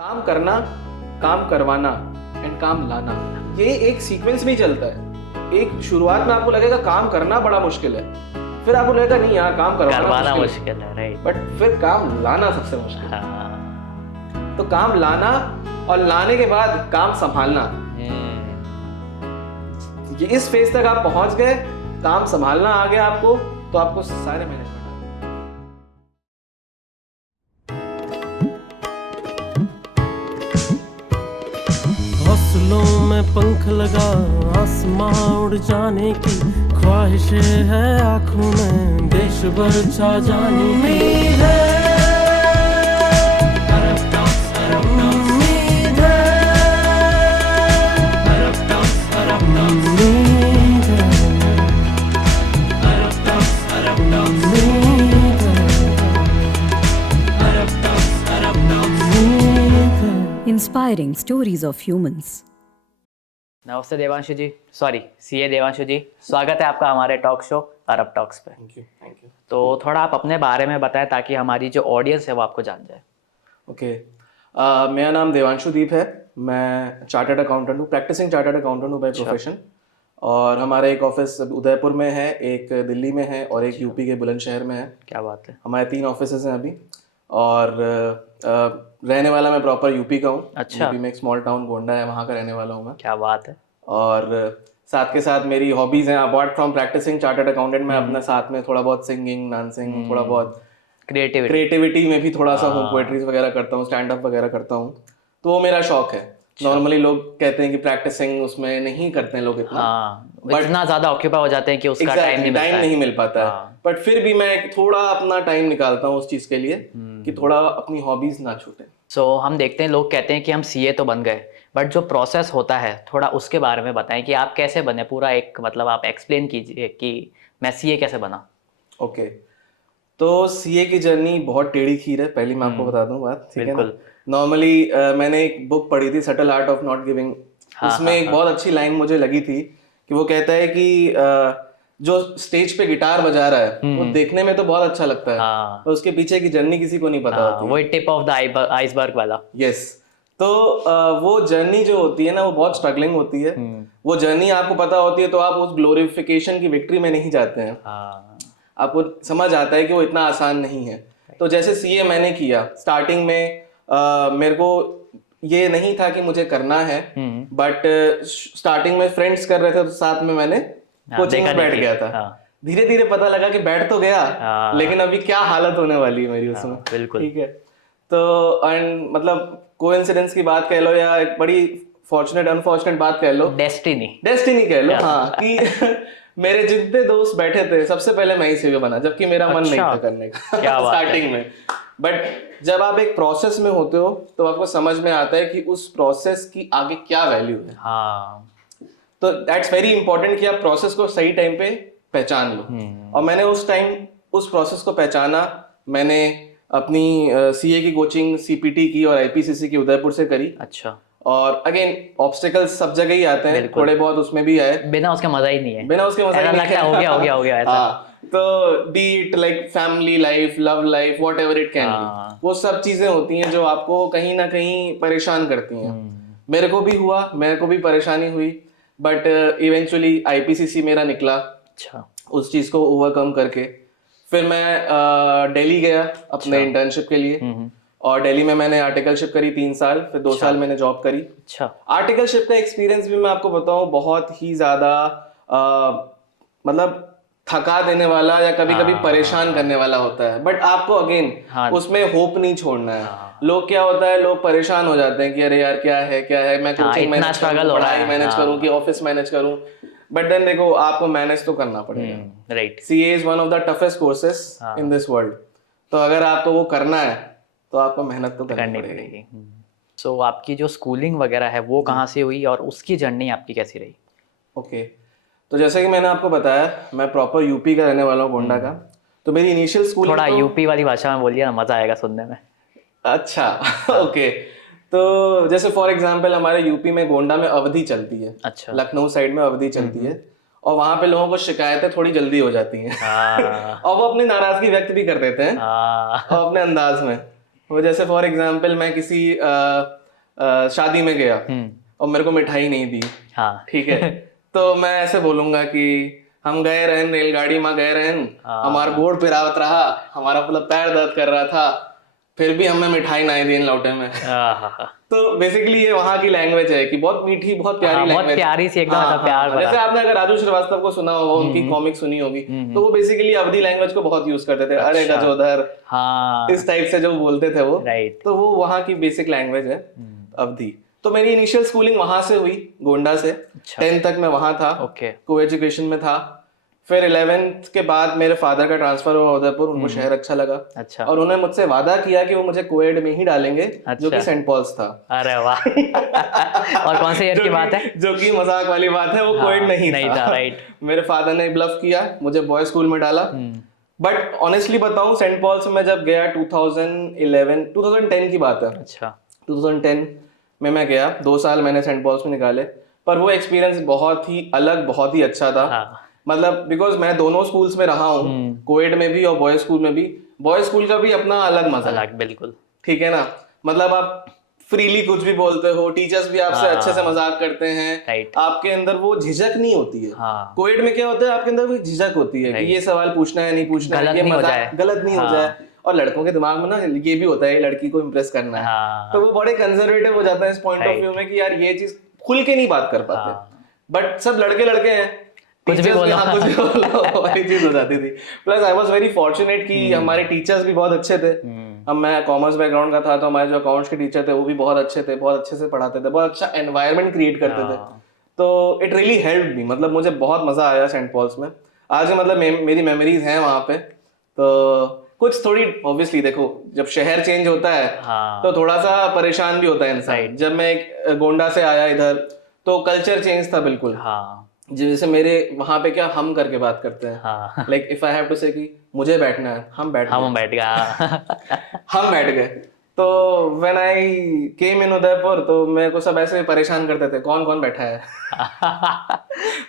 काम करना, काम करवाना एंड काम लाना, ये एक सीक्वेंस में ही चलता है। एक शुरुआत में आपको लगेगा काम करना बड़ा मुश्किल है, फिर आपको लगेगा नहीं यार काम करवाना मुश्किल है, राइट। बट फिर काम लाना सबसे मुश्किल है। हाँ। तो काम लाना और लाने के बाद काम संभालना, ये इस फेज तक आप पहुंच गए, काम संभालना आ गया आपको, तो आपको सारे मैनेजमेंट। हौसलों में पंख लगा आसमां उड़ जाने की ख्वाहिशें है आंखों में, देश भर छा जाने की उम्मीद है, उम्मीद है, Inspiring stories of humans. नमस्ते देवांशु जी, सीए देवांशु जी, स्वागत है आपका हमारे टॉक शो अरब टॉक्स पे। Thank you. तो थोड़ा आप अपने बारे में बताएं ताकि हमारी जो ऑडियंस है वो आपको जान जाए। ओके, मेरा नाम देवांशु दीप है। मैं चार्टर्ड अकाउंटेंट हूँ, प्रैक्टिसिंग चार्टर्ड अकाउंटेंट हूँ बाय प्रोफेशन। और हमारा एक ऑफिस उदयपुर में है, एक दिल्ली में है और एक यूपी के बुलंदशहर में है। क्या बात है। हमारे 3 ऑफिसेज हैं अभी। और रहने वाला मैं प्रॉपर यूपी का हूँ। अच्छा। यूपी में एक स्मॉल टाउन गोंडा है, वहाँ का रहने वाला हूँ मैं। क्या बात है। और साथ के साथ मेरी हॉबीज हैं, apart from practising chartered accountant मैं अपने साथ में थोड़ा बहुत सिंगिंग, डांसिंग, थोड़ा बहुत क्रिएटिविटी में भी थोड़ा सा हूँ, पोएट्रीज वगैरह करता हूँ, स्टैंड अप वगैरह करता हूँ। तो वो मेरा शौक है। नॉर्मली लोग कहते हैं कि प्रैक्टिसिंग उसमें नहीं करते हैं लोग इतना, इतना ज्यादा ऑक्यूपाई हो जाते हैं कि उसका टाइम नहीं मिल पाता है। बट फिर भी मैं थोड़ा अपना टाइम निकालता हूँ उस चीज के लिए कि थोड़ा अपनी हॉबीज ना छूटे। सो हम देखते हैं, लोग कहते हैं कि हम सीए तो बन गए, बट जो प्रोसेस होता है थोड़ा उसके बारे में बताएं कि आप कैसे बने, पूरा एक मतलब आप एक्सप्लेन कीजिए कि मैं सीए कैसे बना। ओके, तो सीए की जर्नी बहुत टेढ़ी खीर है, पहली मैं आपको बता दूं बात, ठीक है ना। नॉर्मली मैंने एक बुक पढ़ी थी, subtle art of not giving. उसमें एक बहुत अच्छी लाइन मुझे लगी थी कि वो कहता है कि जो स्टेज पे गिटार बजा रहा है वो देखने में तो बहुत अच्छा लगता है, तो उसके पीछे की जर्नी किसी को नहीं पता होती। वही टिप ऑफ द आइसबर्ग वाला। यस। तो वो जर्नी जो होती है ना, वो बहुत स्ट्रगलिंग होती है। वो जर्नी आपको पता होती है तो आप उस ग्लोरिफिकेशन की विक्ट्री में नहीं जाते हैं। आपको समझ आता है कि वो इतना आसान नहीं है। तो जैसे सीए मैंने किया, स्टार्टिंग में मेरे को ये नहीं था कि मुझे करना है, बट स्टार्टिंग में फ्रेंड्स कर रहे थे तो साथ में मैंने कोचिंग में बैठ गया था। धीरे धीरे पता लगा कि बैठ तो गया, लेकिन अभी क्या हालत होने वाली है मेरी उसमें। बिल्कुल। ठीक है। तो एंड मतलब कोइंसिडेंस की बात कह लो या एक बड़ी फॉर्चुनेट अनफॉर्चुनेट बात कह लो, डेस्टिनी कह लो, हाँ, कि मेरे जितने दोस्त बैठे थे सबसे पहले मैं ही सीए बना, जबकि मेरा मन नहीं था करने का स्टार्टिंग में। बट जब आप एक प्रोसेस में होते हो तो आपको समझ में आता है कि उस प्रोसेस की आगे क्या वैल्यू है। तो दैट्स वेरी इंपॉर्टेंट कि आप प्रोसेस को सही टाइम पे पहचान लो। और मैंने उस टाइम उस प्रोसेस को पहचाना। मैंने अपनी सीए की कोचिंग सीपीटी की और आईपीसीसी की उदयपुर से करी। अच्छा। और अगेन ऑब्स्टिकल्स सब जगह ही आते हैं, थोड़े बहुत उसमें भी आए, बिना उसके मजा ही नहीं है। हो गया ऐसा। तो B it like family life, love life, what ever it can B, वो सब चीजें होती हैं जो आपको कहीं ना कहीं परेशान करती हैं। मेरे को भी हुआ, मेरे को भी परेशानी हुई, बट इवेंचुअली आईपीसीसी मेरा निकला। अच्छा। उस चीज को ओवरकम करके फिर मैं दिल्ली गया अपने इंटर्नशिप के लिए। और दिल्ली में मैंने आर्टिकलशिप करी 3 साल, फिर 2 साल मैंने जॉब करी। अच्छा। आर्टिकलशिप का एक्सपीरियंस भी मैं आपको बताऊं बहुत ही ज्यादा मतलब थका देने वाला या कभी कभी परेशान करने वाला होता है। बट आपको अगेन उसमें होप नहीं छोड़ना है। लोग क्या होता है, लोग परेशान हो जाते हैं कि अरे यार क्या है, मैं कोचिंग मैनेज करूं, पढ़ाई मैनेज करूं कि ऑफिस मैनेज करूं। बट देन देखो, आपको मैनेज तो करना पड़ेगा। Right. CA is one of the toughest courses in this world. तो अगर आपको वो करना है तो आपको मेहनत तो करनी पड़ेगी। सो आपकी जो स्कूलिंग वगैरह है वो कहाँ से हुई और उसकी जर्नी आपकी कैसी रही? ओके, तो जैसे कि मैंने आपको बताया, मैं प्रॉपर यूपी का रहने वाला हूँ, गोंडा का। तो मेरी इनिशियल स्कूलिंग थोड़ा यूपी वाली भाषा में बोलिए ना, मजा आएगा सुनने में। अच्छा। ओके, तो जैसे फॉर एग्जांपल हमारे यूपी में गोंडा में अवधि चलती है। अच्छा। लखनऊ साइड में अवधि चलती है, और वहां पे लोगों को शिकायतें थोड़ी जल्दी हो जाती हैं। और वो अपनी नाराजगी व्यक्त भी कर देते हैं और अपने अंदाज में। वो जैसे फॉर एग्जांपल मैं किसी शादी में गया और मेरे को मिठाई नहीं दी, हाँ ठीक है, तो मैं ऐसे बोलूंगा कि हम गए रहन रेलगाड़ी में गए रहन, हमारा गोड़ पिरावत रहा, हमारा मतलब पैर दर्द कर रहा था, फिर भी हमें मिठाई नहीं दी इन लौटे में। तो बेसिकली ये वहाँ की लैंग्वेज है कि बहुत मीठी, बहुत प्यारी बहुत लैंग्वेज, प्यारी सी एकदम ऐसा प्यार भरा। जैसे आपने अगर राजू श्रीवास्तव को सुना होगा, उनकी कॉमिक सुनी होगी, तो वो बेसिकली अवधी लैंग्वेज को बहुत यूज करते थे, अरे गजोदर, हाँ इस टाइप से जो बोलते थे वो, राइट। तो वो वहाँ की बेसिक लैंग्वेज है अवधी। तो मेरी इनिशियल स्कूलिंग वहां से हुई, गोंडा से। 10th तक मैं वहां था, ओके को एजुकेशन में था। फिर 11th के बाद मेरे फादर का ट्रांसफर हुआ उदयपुर, उनको शहर अच्छा लगा, अच्छा। और उन्होंने मुझसे वादा किया कि वो मुझे कोएड में ही डालेंगे, जो कि सेंट पॉल्स था। अरे वाह और कौन से ईयर की बात है? जो कि मजाक वाली बात है, वो कोएड नहीं था, राइट। मेरे फादर ने ब्लफ किया, मुझे बॉय स्कूल में डाला। बट ऑनेस्टली बताऊं, सेंट पॉल्स में जब गया 2010 की बात है, अच्छा 2010 में मैं गया, 2 साल मैंने सेंट पॉल्स में निकाले, पर वो एक्सपीरियंस बहुत ही अलग, बहुत ही अच्छा था। हाँ। मतलब बिकॉज मैं दोनों स्कूल्स में रहा हूँ, कोएड में भी और बॉय स्कूल में भी। बॉय स्कूल का भी अपना अलग मजा है, अलग, बिल्कुल, ठीक है ना। मतलब आप फ्रीली कुछ भी बोलते हो, टीचर्स भी आपसे अच्छे से मजाक करते हैं, राइट। आपके अंदर वो झिझक नहीं होती है। हाँ। कोएड में क्या होता है, आपके अंदर वो झिझक होती है कि ये सवाल पूछना है नहीं पूछना है, ये मजाक गलत नहीं हो जाए। और लड़कों के दिमाग में ना ये भी होता है, लड़की को इम्प्रेस करना है, तो वो बड़े कंजर्वेटिव हो जाता है इस पॉइंट ऑफ व्यू में कि यार ये चीज खुल के नहीं बात कर पाते। बट सब लड़के हैं, कुछ भी बोलो, कुछ भी बोलो, वही चीज हो जाती थी। Plus I was very fortunate कि हमारे टीचर्स भी बहुत अच्छे थे। अब मैं कॉमर्स बैकग्राउंड का था, तो हमारे जो अकाउंट्स के टीचर थे वो भी बहुत अच्छे थे, बहुत अच्छे से पढ़ाते थे, बहुत अच्छा एनवायरनमेंट क्रिएट करते थे। तो इट रियली हेल्प्ड मी, मतलब मुझे बहुत मजा आया सेंट पॉल्स में। आज मतलब मेरी मेमोरीज हैं वहाँ पे। तो कुछ थोड़ी ऑब्वियसली देखो, जब शहर चेंज होता है तो थोड़ा सा परेशान भी होता है इंसान। जब मैं गोंडा से आया इधर, तो कल्चर चेंज था बिल्कुल। जैसे मेरे वहां पे क्या हम करके बात करते हैं, like if I have to say कि मुझे बैठना है, हम बैठ गए। तो व्हेन आई केम इन उदयपुर, तो मेरे को सब ऐसे परेशान करते थे, कौन कौन बैठा है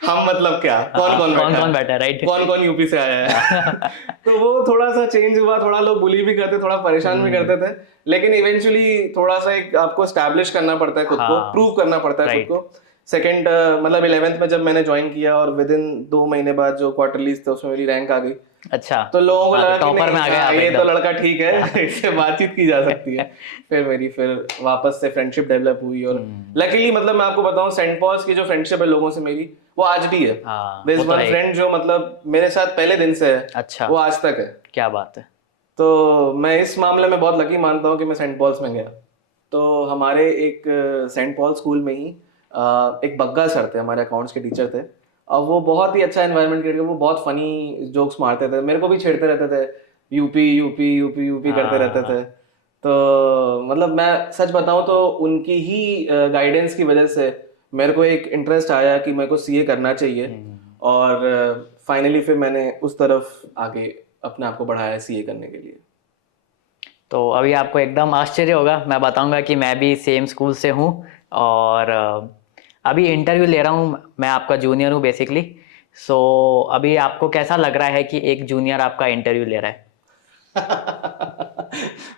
हम मतलब क्या, कौन बैठा है, राइट, कौन यूपी से आया है तो वो थोड़ा सा चेंज हुआ, थोड़ा लोग बुली भी करते, थोड़ा परेशान भी करते थे, लेकिन इवेंचुअली थोड़ा सा एक आपको एस्टैब्लिश करना पड़ता है खुद को, प्रूव करना पड़ता है खुद को। सेकेंड मतलब 11th में जब मैंने ज्वाइन किया और विद इन 2 महीने बाद जो क्वार्टरलीज थे उसमें मेरी रैंक आ गई। अच्छा, तो लोगों को लगा टॉपर में आ गया, ये तो लड़का ठीक है, इससे बातचीत की जा सकती है। फिर वापस से फ्रेंडशिप डेवलप हुई, और लकीली मतलब मैं आपको बताऊं, सेंट पॉल्स की जो फ्रेंडशिप है लोगों से मेरी, वो आज भी है। देयर इज वन फ्रेंड जो मतलब मेरे साथ पहले दिन से है, अच्छा, वो आज तक है। क्या बात है। तो मैं इस मामले में बहुत लकी मानता हूँ कि मैं सेंट पॉल्स में गया। तो हमारे एक सेंट पॉल स्कूल में ही एक बग्गा सर थे, हमारे अकाउंट्स के टीचर थे, और वो बहुत ही अच्छा एनवायरनमेंट क्रिएट, वो बहुत फनी जोक्स मारते थे, मेरे को भी छेड़ते रहते थे, यूपी करते रहते थे। तो मतलब मैं सच बताऊं तो उनकी ही गाइडेंस की वजह से मेरे को एक इंटरेस्ट आया कि मेरे को सीए करना चाहिए, और फाइनली फिर मैंने उस तरफ आगे अपने आप को बढ़ाया सीए करने के लिए। तो अभी आपको एकदम आश्चर्य होगा, मैं बताऊंगा कि मैं भी सेम स्कूल से हूँ, और अभी इंटरव्यू ले रहा हूँ, मैं आपका जूनियर हूँ बेसिकली। सो अभी आपको कैसा लग रहा है कि एक जूनियर आपका इंटरव्यू ले रहा है?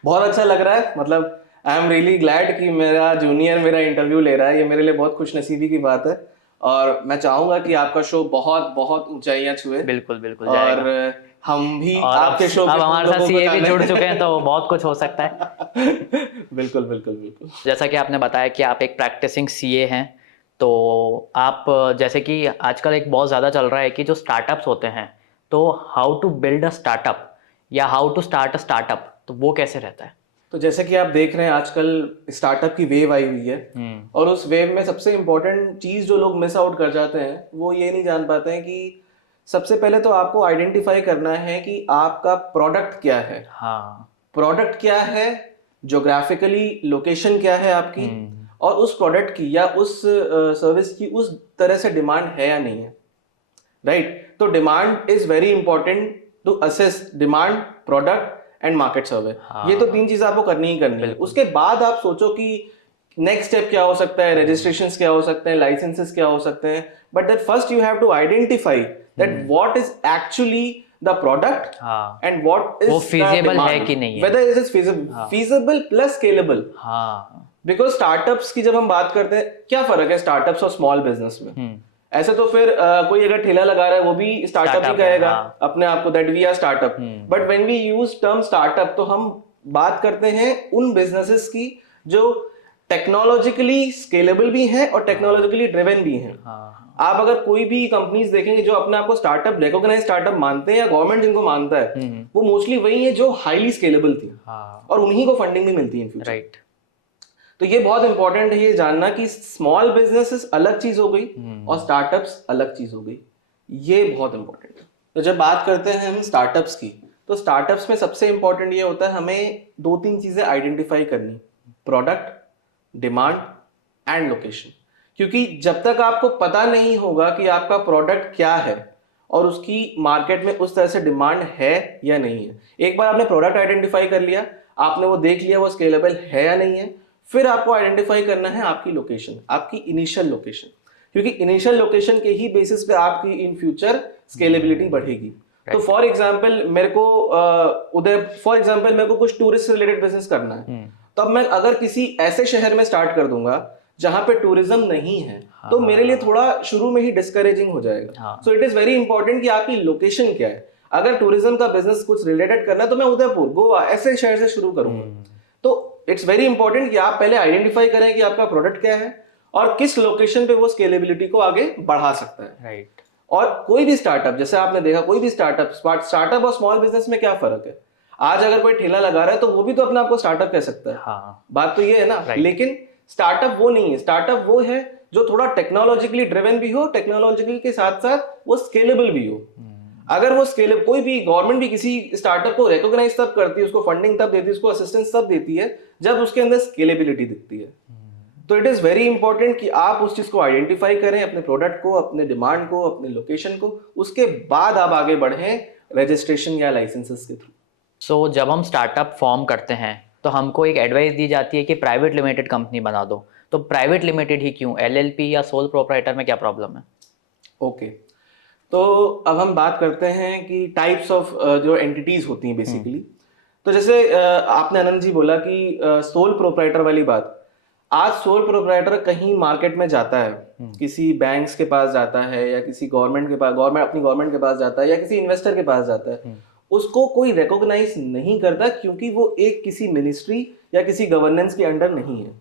बहुत अच्छा लग रहा है, मतलब आई एम रियली ग्लैड कि मेरा जूनियर मेरा इंटरव्यू ले रहा है, ये मेरे लिए बहुत खुशनसीबी की बात है, और मैं चाहूंगा कि आपका शो बहुत बहुत ऊंचाइयां छुए। बिल्कुल और हम भी आपके शो अब हमारे साथ सीए भी जुड़ चुके हैं, तो बहुत कुछ हो सकता है। बिल्कुल। जैसा कि आपने बताया कि आप एक प्रैक्टिसिंग सीए हैं, तो आप जैसे कि आजकल एक बहुत ज़्यादा चल रहा है कि जो स्टार्टअप्स होते हैं, तो how to build a startup या how to start a startup, तो वो कैसे रहता है? तो जैसे कि आप देख रहे हैं आजकल स्टार्टअप की वेव आई हुई है, और उस वेव में सबसे इम्पोर्टेंट चीज़ जो लोग मिस आउट कर जाते हैं, वो ये नहीं जान पाते हैं कि सबसे पहले तो आपको आइडेंटिफाई करना है कि आपका प्रोडक्ट क्या है। प्रोडक्ट क्या है, ज्योग्राफिकली लोकेशन क्या है आपकी, और उस प्रोडक्ट की या उस सर्विस की उस तरह से डिमांड है या नहीं है, राइट। तो demand is very important to assess demand, product and market survey. ये तो 3 चीजें आपको करनी ही करनी है। उसके बाद आप सोचो कि नेक्स्ट स्टेप क्या हो सकता है, रजिस्ट्रेशंस क्या हो सकते हैं, लाइसेंसेस क्या हो सकते हैं, but that first you have to identify that what is actually the product हाँ एंड व्हाट इज वो feasible है कि नहीं है। Whether it is feasible plus scalable. हाँ बिकॉज स्टार्टअप्स की जब हम बात करते हैं, क्या फर्क है स्टार्टअप्स और स्मॉल बिजनेस में? ऐसे तो फिर कोई अगर ठेला लगा रहा है वो भी स्टार्टअप ही Startup कहेगा है, हाँ। अपने आप को, that we are startup. But when we use term startup तो हम बात करते हैं उन बिजनेसेस की जो टेक्नोलॉजिकली स्केलेबल भी हैं और टेक्नोलॉजिकली ड्रिवन भी हैं। हाँ आप अगर कोई भी कंपनीज देखेंगे जो अपने आप को स्टार्टअप, रिकॉग्नाइज स्टार्टअप मानते हैं या गवर्नमेंट जिनको मानता है, वो मोस्टली वही है जो हाईली स्केलेबल थी हाँ और उन्हीं को फंडिंग भी मिलती है इन फ्यूचर। राइट। तो ये बहुत इंपॉर्टेंट है ये जानना कि स्मॉल बिजनेसेस अलग चीज हो गई और स्टार्टअप्स अलग चीज हो गई, ये बहुत इंपॉर्टेंट है। तो जब बात करते हैं हम स्टार्टअप्स की, तो स्टार्टअप्स में सबसे इंपॉर्टेंट ये होता है हमें 2-3 चीजें आइडेंटिफाई करनी, प्रोडक्ट, डिमांड एंड लोकेशन। क्योंकि जब तक आपको पता नहीं होगा कि आपका प्रोडक्ट क्या है और उसकी मार्केट में उस तरह से डिमांड है या नहीं है, एक बार आपने प्रोडक्ट आइडेंटिफाई कर लिया, आपने वो देख लिया वो स्केलेबल है या नहीं है, फिर आपको आइडेंटिफाई करना है आपकी लोकेशन, आपकी इनिशियल लोकेशन। क्योंकि इनिशियल लोकेशन के ही बेसिस पे आपकी इन फ्यूचर स्केलेबिलिटी बढ़ेगी। तो फॉर एग्जांपल मेरे को कुछ टूरिस्ट से रिलेटेड बिजनेस करना है, तो अब मैं अगर किसी ऐसे शहर में स्टार्ट कर दूंगा जहां पे टूरिज्म नहीं है, तो मेरे लिए थोड़ा शुरू में ही डिस्करेजिंग हो जाएगा। So it is very important कि आपकी लोकेशन क्या है। अगर टूरिज्म का बिजनेस कुछ रिलेटेड करना है तो मैं उदयपुर, गोवा ऐसे शहर से शुरू करूंगा। तो इट्स वेरी इंपॉर्टेंट कि आप पहले आइडेंटिफाई करें कि आपका प्रोडक्ट क्या है और किस लोकेशन पे वो स्केलेबिलिटी को आगे बढ़ा सकता है। राइट। और कोई भी स्टार्टअप, जैसे आपने देखा कोई भी स्टार्टअप और स्मॉल बिजनेस में क्या फर्क है? आज अगर कोई ठेला लगा रहा है तो वो भी तो अपने आप को स्टार्टअप कह सकता है। हाँ बात तो ये है ना। लेकिन स्टार्टअप वो नहीं है। स्टार्टअप वो है जो थोड़ा टेक्नोलॉजिकली ड्रिवन भी हो, टेक्नोलॉजिकल के साथ साथ वो स्केलेबल भी हो। अगर वो स्केलेबल, कोई भी गवर्नमेंट भी किसी स्टार्टअप को रिकॉग्नाइज तब करती है, उसको फंडिंग तब देती है, उसको असिस्टेंस तब देती है जब उसके अंदर स्केलेबिलिटी दिखती है। तो इट इज वेरी इंपॉर्टेंट कि आप उस चीज को आइडेंटिफाई करें, अपने प्रोडक्ट को, अपने डिमांड को, अपने लोकेशन को, उसके बाद आप आगे बढ़ें रजिस्ट्रेशन या लाइसेंसेस के थ्रू। सो जब हम स्टार्टअप फॉर्म करते हैं तो हमको एक एडवाइस दी जाती है कि प्राइवेट लिमिटेड कंपनी बना दो। तो प्राइवेट लिमिटेड ही क्यों? एलएलपी या सोल प्रोप्राइटर में क्या प्रॉब्लम है? ओके, तो अब हम बात करते हैं कि टाइप्स ऑफ जो एंटिटीज होती हैं बेसिकली। तो जैसे आपने आनंद जी बोला कि सोल प्रोप्राइटर वाली बात, आज सोल प्रोप्राइटर कहीं मार्केट में जाता है, किसी बैंक्स के पास जाता है या किसी गवर्नमेंट के पास, अपनी गवर्नमेंट के पास जाता है या किसी इन्वेस्टर के पास जाता है, उसको कोई रिकॉग्नाइज नहीं करता क्योंकि वो एक किसी मिनिस्ट्री या किसी गवर्नेंस के अंडर नहीं है।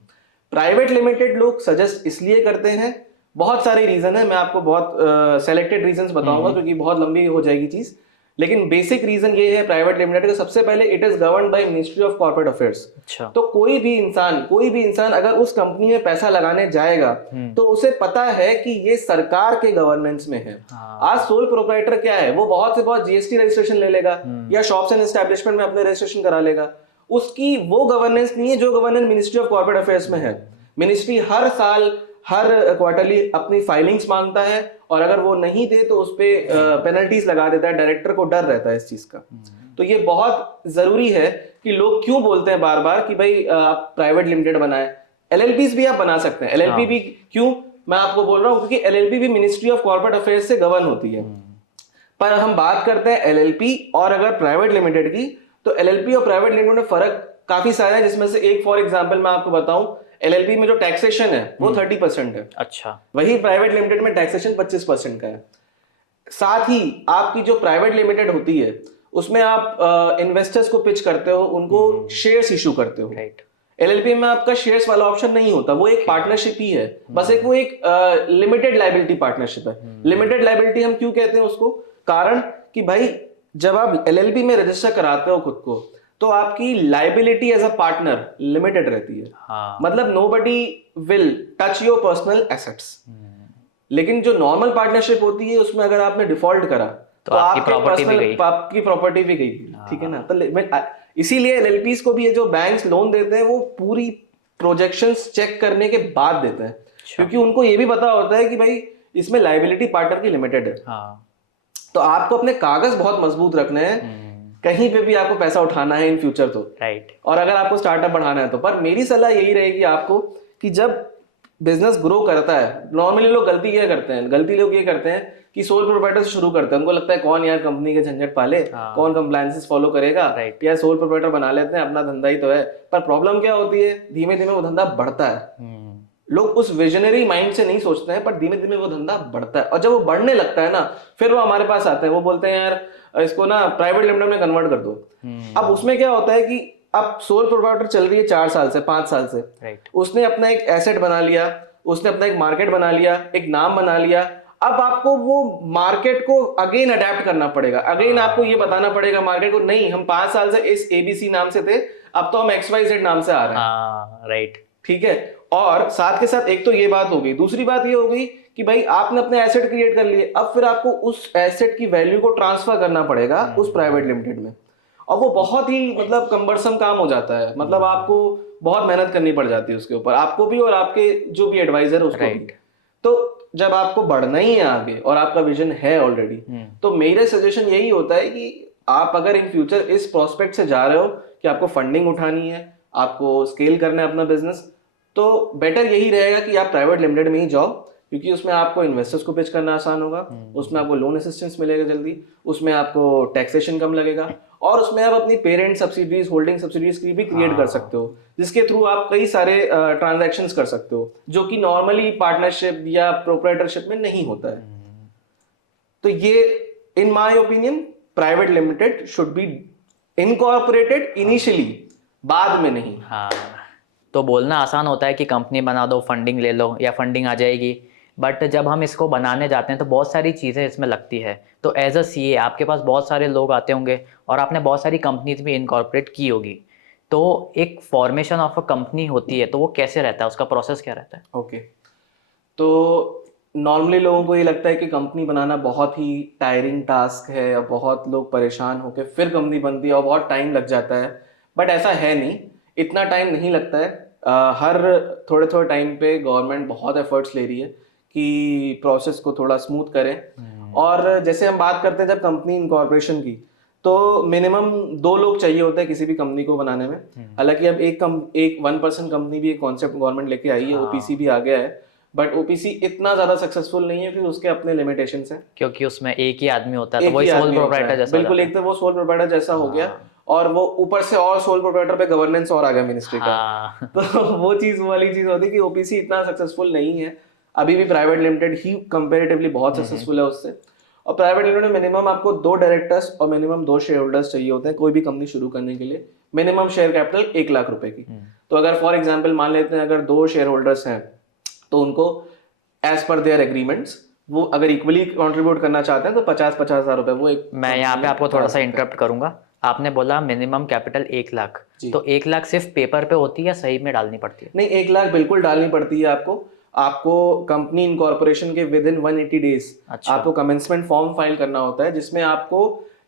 प्राइवेट लिमिटेड लोग सजेस्ट इसलिए करते हैं, बहुत सारे रीजन है, मैं आपको बहुत सेलेक्टेड रीजंस बताऊंगा क्योंकि बहुत लंबी हो जाएगी चीज। लेकिन बेसिक रीजन ये है प्राइवेट लिमिटेड का, सबसे पहले it is governed by ministry of corporate affairs. अच्छा। तो कोई भी इंसान अगर उस कंपनी में पैसा लगाने जाएगा तो उसे पता है कि ये सरकार के गवर्नेंस में है। आज सोल प्रोप्राइटर क्या है, वो बहुत से बहुत जीएसटी रजिस्ट्रेशन ले लेगा या शॉप्स एंड एस्टैब्लिशमेंट में अपने रजिस्ट्रेशन करा लेगा, उसकी वो गवर्नेंस नहीं है जो governance ministry of corporate affairs में है। मिनिस्ट्री हर साल, हर क्वार्टरली अपनी फाइलिंग्स मांगता है और अगर वो नहीं दे तो उस पर पेनल्टीज लगा देता है। डायरेक्टर को डर रहता है इस चीज का। तो ये बहुत जरूरी है कि लोग क्यों बोलते हैं बार बार कि भाई आप प्राइवेट लिमिटेड बनाए। एलएलपीज भी आप बना सकते हैं। एलएलपी भी क्यों मैं आपको बोल रहा हूँ, क्योंकि एलएलपी भी मिनिस्ट्री ऑफ कॉर्पोरेट अफेयर्स से गवर्न होती है। पर हम बात करते हैं एलएलपी और अगर प्राइवेट लिमिटेड की, तो एलएलपी और प्राइवेट लिमिटेड में फर्क काफी सारे हैं, जिसमें से एक फॉर एग्जांपल मैं आपको बताऊं, एलएलपी में जो टैक्सेशन है वो 30% है। अच्छा। वही प्राइवेट लिमिटेड में टैक्सेशन 25% का है। साथ ही आपकी जो प्राइवेट लिमिटेड होती है उसमें आप इन्वेस्टर्स को पिच करते हो, उनको शेयर्स इशू करते हो। राइट। एलएलपी में आपका शेयर्स वाला ऑप्शन नहीं होता, वो एक पार्टनरशिप ही है, बस एक वो एक लिमिटेड लायबिलिटी पार्टनरशिप है। लिमिटेड लायबिलिटी हम क्यों कहते हैं उसको? कारण कि भाई जब आप एलएलपी में रजिस्टर कराते हो खुद को, तो आपकी liability as a partner limited रहती है। मतलब nobody will touch your personal assets. लेकिन जो नॉर्मल पार्टनरशिप होती है उसमें अगर आपने डिफॉल्ट करा तो आपकी प्रॉपर्टी भी गई। ठीक है ना। तो इसीलिए एलएलपीज को भी ये जो बैंक्स लोन देते हैं वो पूरी प्रोजेक्शंस चेक करने के बाद देते हैं, क्योंकि उनको ये भी पता होता है कि भाई इसमें लायबिलिटी पार्टनर की लिमिटेड है। तो आपको अपने कागज बहुत मजबूत रखने हैं, कहीं पे भी आपको पैसा उठाना है इन फ्यूचर तो। राइट। और अगर आपको स्टार्टअप बढ़ाना है तो। पर मेरी सलाह यही रहेगी आपको कि जब बिजनेस ग्रो करता है, नॉर्मली लोग गलती क्या करते हैं, गलती लोग ये करते हैं कि सोल प्रोप्राइटर से शुरू करते हैं। उनको लगता है कौन यार कंपनी के झंझट पाले, कौन कंप्लायंसेस फॉलो करेगा, या सोल प्रोप्राइटर बना लेते हैं, अपना धंधा ही तो है। पर प्रॉब्लम क्या होती है, धीमे धीमे वो धंधा बढ़ता है। लोग उस विजनरी माइंड से नहीं सोचते हैं, पर धीमे धीमे वो धंधा बढ़ता है, और जब वो बढ़ने लगता है ना, फिर वो हमारे पास आते हैं, वो बोलते हैं यार इसको ना प्राइवेट लिमिटेड में कन्वर्ट कर दो। अब उसमें क्या होता है कि अब सोल प्रोप्राइटर चल रही है 4 साल से 5 साल से, उसने अपना एक एसेट बना लिया, उसने अपना एक मार्केट बना लिया, एक नाम बना लिया। अब आपको वो मार्केट को अगेन अडेप्ट करना पड़ेगा, अगेन आपको ये बताना पड़ेगा मार्केट को, नहीं हम 5 साल से इस ABC नाम से थे, अब तो हम XYZ नाम से आ रहे हैं। राइट, ठीक है। और साथ के साथ एक तो ये बात हो गई, दूसरी बात ये हो गई कि भाई आपने अपने एसेट क्रिएट कर लिए, अब फिर आपको उस एसेट की वैल्यू को ट्रांसफर करना पड़ेगा उस प्राइवेट लिमिटेड में, और वो बहुत ही मतलब कंबरसम काम हो जाता है। मतलब आपको बहुत मेहनत करनी पड़ जाती है उसके ऊपर, आपको भी और आपके जो भी एडवाइजर है उसको भी। तो जब आपको बढ़ना ही है आगे और आपका विजन है ऑलरेडी, तो मेरे सजेशन यही होता है कि आप अगर इन फ्यूचर इस प्रोस्पेक्ट से जा रहे हो कि आपको फंडिंग उठानी है, आपको स्केल करना है अपना बिजनेस, तो बेटर यही रहेगा कि आप प्राइवेट लिमिटेड में ही जाओ, क्योंकि उसमें आपको इन्वेस्टर्स को पिच करना आसान होगा, उसमें आपको लोन असिस्टेंस मिलेगा जल्दी, उसमें आपको टैक्सेशन कम लगेगा, और उसमें आप अपनी पेरेंट सब्सिडीज, होल्डिंग सब्सिडीज की भी क्रिएट कर सकते हो, जिसके थ्रू आप कई सारे ट्रांजैक्शंस कर सकते हो, जो कि नॉर्मली पार्टनरशिप या प्रोप्राइटरशिप में नहीं होता है। तो ये in my opinion private limited should be incorporated initially, बाद में नहीं। हाँ, तो बोलना आसान होता है कि कंपनी बना दो, फंडिंग ले लो या फंडिंग आ जाएगी, बट जब हम इसको बनाने जाते हैं तो बहुत सारी चीज़ें इसमें लगती है। तो एज अ CA आपके पास बहुत सारे लोग आते होंगे और आपने बहुत सारी कंपनीज भी इनकॉर्पोरेट की होगी, तो एक फॉर्मेशन ऑफ अ कंपनी होती है, तो वो कैसे रहता है, उसका प्रोसेस क्या रहता है? ओके, तो नॉर्मली लोगों को ये लगता है कि कंपनी बनाना बहुत ही टायरिंग टास्क है, और बहुत लोग परेशान होकर फिर कंपनी बनती है और बहुत टाइम लग जाता है, बट ऐसा है नहीं, इतना टाइम नहीं लगता है। हर थोड़े थोड़े टाइम पे गवर्नमेंट बहुत एफर्ट्स ले रही है कि प्रोसेस को थोड़ा स्मूथ करें। और जैसे हम बात करते हैं जब कंपनी इनकॉर्पोरेशन की, तो मिनिमम 2 लोग चाहिए होते हैं किसी भी कंपनी को बनाने में। हालांकि अब एक 1% कंपनी भी एक कॉन्सेप्ट गवर्नमेंट लेके आई है, OPC भी आ गया है, बट OPC इतना ज्यादा सक्सेसफुल नहीं है, फिर उसके अपने लिमिटेशंस हैं, क्योंकि उसमें एक ही आदमी होता है, तो वही सोल प्रोप्राइटर जैसा। बिल्कुल, एक तो वो सोल प्रोप्राइटर जैसा हो गया, और वो ऊपर से और सोल प्रोप्राइटर पे गवर्नेंस और आ गया मिनिस्ट्री का। तो वो वाली चीज होती है कि OPC इतना सक्सेसफुल नहीं है अभी भी, प्राइवेट लिमिटेड ही कंपैरेटिवली बहुत सक्सेसफुल है उससे। और प्राइवेट लिमिटेड में मिनिमम आपको 2 डायरेक्टर्स और मिनिमम 2 शेयर होल्डर्स चाहिए होते हैं कोई भी कंपनी शुरू करने के लिए। मिनिमम शेयर कैपिटल 1 लाख रुपए की। तो अगर फॉर एग्जांपल मान लेते हैं अगर 2 शेयर होल्डर्स हैं, तो उनको एज पर देयर एग्रीमेंट्स वो अगर इक्वली कंट्रीब्यूट करना चाहते हैं तो 50-50 हज़ार रुपए वो एक। मैं यहाँ पे आपको थोड़ा सा इंटरप्ट करूंगा। आपने बोला मिनिमम कैपिटल 1 लाख, तो 1 लाख सिर्फ पेपर पे होती है या सही में डालनी पड़ती है? नहीं, 1 लाख बिल्कुल डालनी पड़ती है आपको कंपनी इनकॉर्पोरेशन के विद इन 180 डेज आपको कमेंसमेंट फॉर्म फाइल करना होता है, जिसमें आपको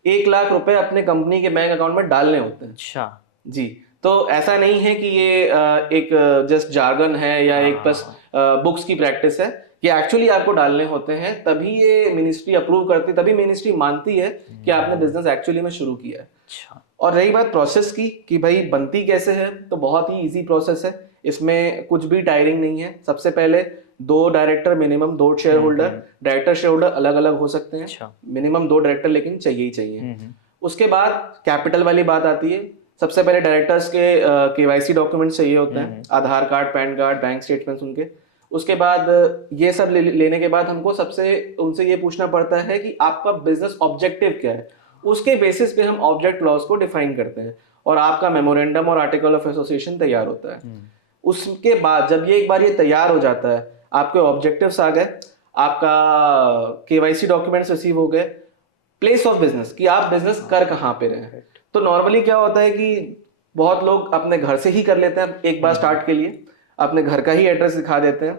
1 लाख रुपए अपने कंपनी के बैंक अकाउंट में डालने होते हैं। अच्छा जी, तो ऐसा नहीं है कि ये एक जस्ट जार्गन है या एक बस बुक्स की प्रैक्टिस है, ये एक्चुअली आपको डालने होते हैं, तभी ये मिनिस्ट्री अप्रूव करती है, तभी मिनिस्ट्री मानती है कि आपने बिजनेस एक्चुअली में शुरू किया है। अच्छा, और रही बात प्रोसेस की कि भाई बनती कैसे है, तो बहुत ही इजी प्रोसेस है, इसमें कुछ भी टायरिंग नहीं है। सबसे पहले 2 director minimum, 2 share holder, director share holder अलग अलग हो सकते हैं, मिनिमम 2 डायरेक्टर लेकिन चाहिए ही चाहिए। उसके बाद कैपिटल वाली बात आती है। सबसे पहले डायरेक्टर्स के KYC डॉक्यूमेंट्स चाहिए होते हैं, Aadhaar card, PAN card, bank statements उनके। उसके बाद ये सब लेने के बाद हमको उनसे ये पूछना पड़ता है कि आपका बिजनेस ऑब्जेक्टिव क्या है। उसके बेसिस पे हम ऑब्जेक्ट क्लॉज को डिफाइन करते हैं और आपका मेमोरेंडम और आर्टिकल ऑफ एसोसिएशन तैयार होता है। उसके बाद जब ये एक बार ये तैयार हो जाता है, आपके ऑब्जेक्टिव्स आ गए, आपका KYC डॉक्यूमेंट्स रिसीव हो गए, प्लेस ऑफ बिजनेस कि आप बिजनेस कर कहाँ पे रहे हैं। तो नॉर्मली क्या होता है कि बहुत लोग अपने घर से ही कर लेते हैं एक बार स्टार्ट के लिए, अपने घर का ही एड्रेस दिखा देते हैं।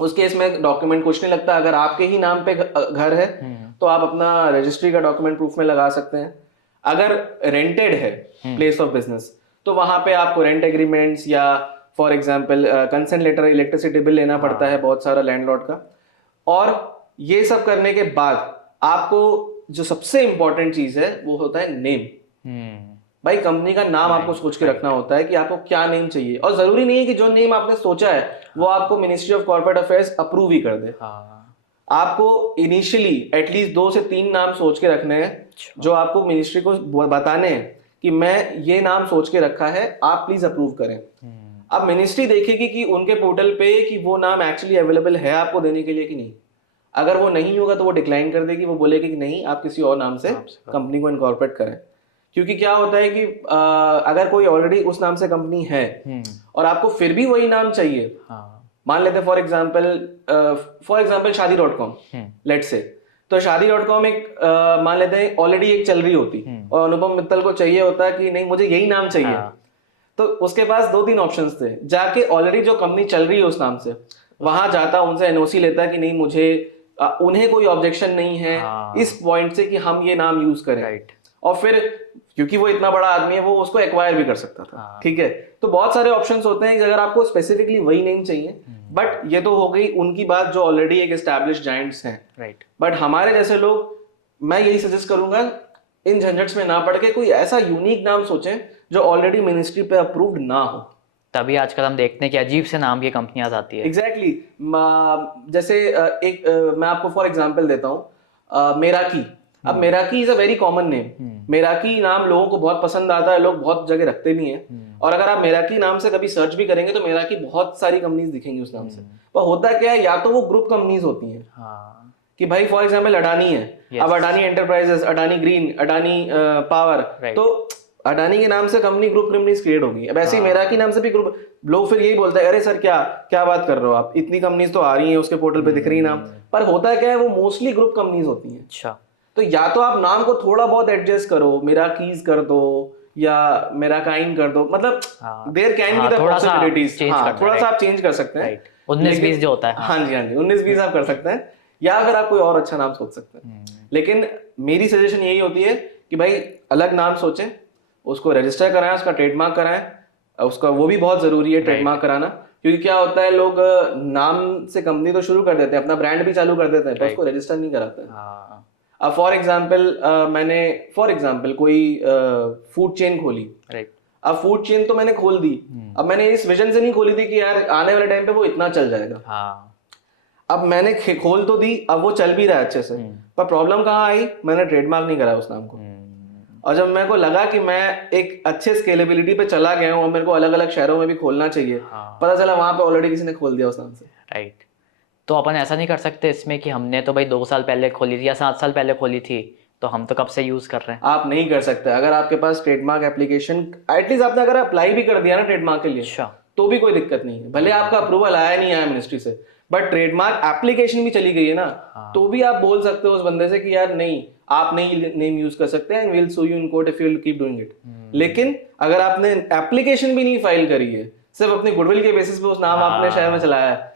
उस केस में डॉक्यूमेंट कुछ नहीं लगता, अगर आपके ही नाम पे घर है तो आप अपना रजिस्ट्री का डॉक्यूमेंट प्रूफ में लगा सकते हैं। अगर रेंटेड है प्लेस ऑफ बिजनेस, तो वहां पे आपको रेंट एग्रीमेंट्स या for example consent letter, electricity bill लेना पड़ता है बहुत सारा लैंडलॉर्ड का। और ये सब करने के बाद आपको जो सबसे इंपॉर्टेंट चीज है वो होता है नेम। भाई कंपनी का नाम आपको सोच के रखना होता है कि आपको क्या नेम चाहिए, और जरूरी नहीं है कि जो नेम आपने सोचा है वो आपको ministry of corporate affairs approve ही कर दे। आपको इनिशियली एटलीस्ट 2 से 3 नाम सोच के रखने हैं जो आपको मिनिस्ट्री को बताने हैं कि मैं ये नाम सोच के रखा है, आप प्लीज अप्रूव करें। अब मिनिस्ट्री देखेगी कि उनके पोर्टल पे कि वो नाम एक्चुअली अवेलेबल है आपको देने के लिए कि नहीं। अगर वो नहीं होगा तो वो डिक्लाइन कर देगी, वो बोलेगी कि नहीं आप किसी और नाम से कंपनी को इनकॉर्पोरेट करें। क्योंकि क्या होता है कि अगर कोई ऑलरेडी उस नाम से कंपनी है और आपको फिर भी वही नाम चाहिए, मान लेते फॉर एग्जाम्पल शादी.com लेट से, तो शादी.com एक मान लेते हैं ऑलरेडी एक चल रही होती और अनुपम मित्तल को चाहिए होता कि नहीं मुझे यही नाम चाहिए, तो उसके पास 2-3 ऑप्शंस थे। जाके ऑलरेडी जो कंपनी चल रही है उस नाम से वहां जाता, उनसे एनओसी लेता कि नहीं मुझे उन्हें कोई ऑब्जेक्शन नहीं है इस पॉइंट से कि हम ये नाम यूज करें, और फिर क्योंकि वो इतना बड़ा आदमी है वो उसको एक्वायर भी कर सकता था। ठीक है, तो बहुत सारे ऑप्शंस होते हैं कि अगर आपको स्पेसिफिकली वही नेम चाहिए। बट ये तो हो गई उनकी बात जो ऑलरेडी एक एस्टैब्लिश्ड जायंट्स हैं, राइट। बट हमारे जैसे लोग, मैं यही सजेस्ट करूंगा इन झंझट्स में ना पड़ के कोई ऐसा यूनिक नाम सोचें जो ऑलरेडी मिनिस्ट्री पे अप्रूव्ड ना हो। तभी आजकल हम देखते हैं कि अजीब से नाम की कंपनियां आती है। एग्जैक्टली जैसे मैं आपको फॉर एग्जांपल देता हूँ मेराकी। अब Meraki is a very common name. Meraki नाम लोगों को बहुत पसंद आता है, लोग बहुत जगह रखते भी हैं, और अगर आप मेराकी नाम से कभी सर्च भी करेंगे तो मेराकी बहुत सारी कंपनीज दिखेंगी उस नाम से। पर होता क्या है, या तो वो ग्रुप कंपनीज होती हैं कि भाई फॉर एग्जांपल अडानी है, अब Adani enterprises, Adani green, Adani power, तो अडानी के नाम से कंपनी ग्रुप कंपनीज क्रिएट होगी। अब ऐसे ही मेराकी नाम से भी ग्रुप, लोग फिर यही बोलते हैं अरे सर क्या बात कर रहे हो आप, इतनी कंपनीज तो आ रही हैं उसके पोर्टल पे दिख रही नाम, पर होता क्या है वो मोस्टली ग्रुप कंपनीज होती हैं। अच्छा, तो या तो आप नाम को थोड़ा बहुत एडजस्ट करो, मेरा कीज कर दो या मेरा काइन कर दो, मतलब there can be the possibilities, थोड़ा सा आप चेंज कर सकते हैं। 19-20 जो होता है, हाँ जी 19-20 आप कर सकते हैं, या अगर आप कोई और अच्छा नाम सोच सकते हैं। लेकिन मेरी सजेशन यही होती है कि भाई अलग नाम सोचें, उसको रजिस्टर कराएं, उसका ट्रेडमार्क कराएं, उसका वो भी बहुत जरूरी है ट्रेडमार्क कराना। क्योंकि क्या होता है लोग नाम से कंपनी तो शुरू कर देते हैं, अपना ब्रांड भी चालू कर देते हैं, पर उसको रजिस्टर नहीं कराते हैं। अब फॉर एग्जाम्पल कोई फूड चेन खोली, राइट। अब फूड चेन तो मैंने खोल दी, अब मैंने इस विजन से नहीं खोली थी कि यार आने वाले टाइम पे वो इतना चल जाएगा। अब मैंने खोल तो दी, अब वो चल भी रहा है अच्छे से, पर प्रॉब्लम कहाँ आई, मैंने ट्रेडमार्क नहीं कराया उस नाम को। और जब मेरे को लगा कि मैं एक अच्छे स्केलेबिलिटी पे चला गया हूँ और मेरे को अलग अलग शहरों में भी खोलना चाहिए, पता चला वहां पे ऑलरेडी किसी ने खोल दिया उस नाम से, राइट। तो अपन ऐसा नहीं कर सकते इसमें कि हमने तो भाई 2 साल पहले खोली थी या 7 साल पहले खोली थी, तो हम तो कब से यूज कर रहे हैं। आप नहीं कर सकते। अगर आपके पास ट्रेडमार्क एप्लीकेशन एटलीस्ट आपने अगर अप्लाई भी कर दिया ना ट्रेडमार्क के लिए, तो भी कोई दिक्कत नहीं है। भले आपका अप्रूवल आया नहीं आया मिनिस्ट्री से, बट ट्रेडमार्क एप्लीकेशन भी चली गई है ना, तो भी आप बोल सकते हो उस बंदे से कि यार नहीं आप नहीं नेम यूज कर सकते and will sue you in court if you will keep doing it. लेकिन अगर आपने एप्लीकेशन भी नहीं फाइल करी है, सिर्फ अपनी गुडविल के बेसिस पे उस नाम आपने शहर में चलाया है,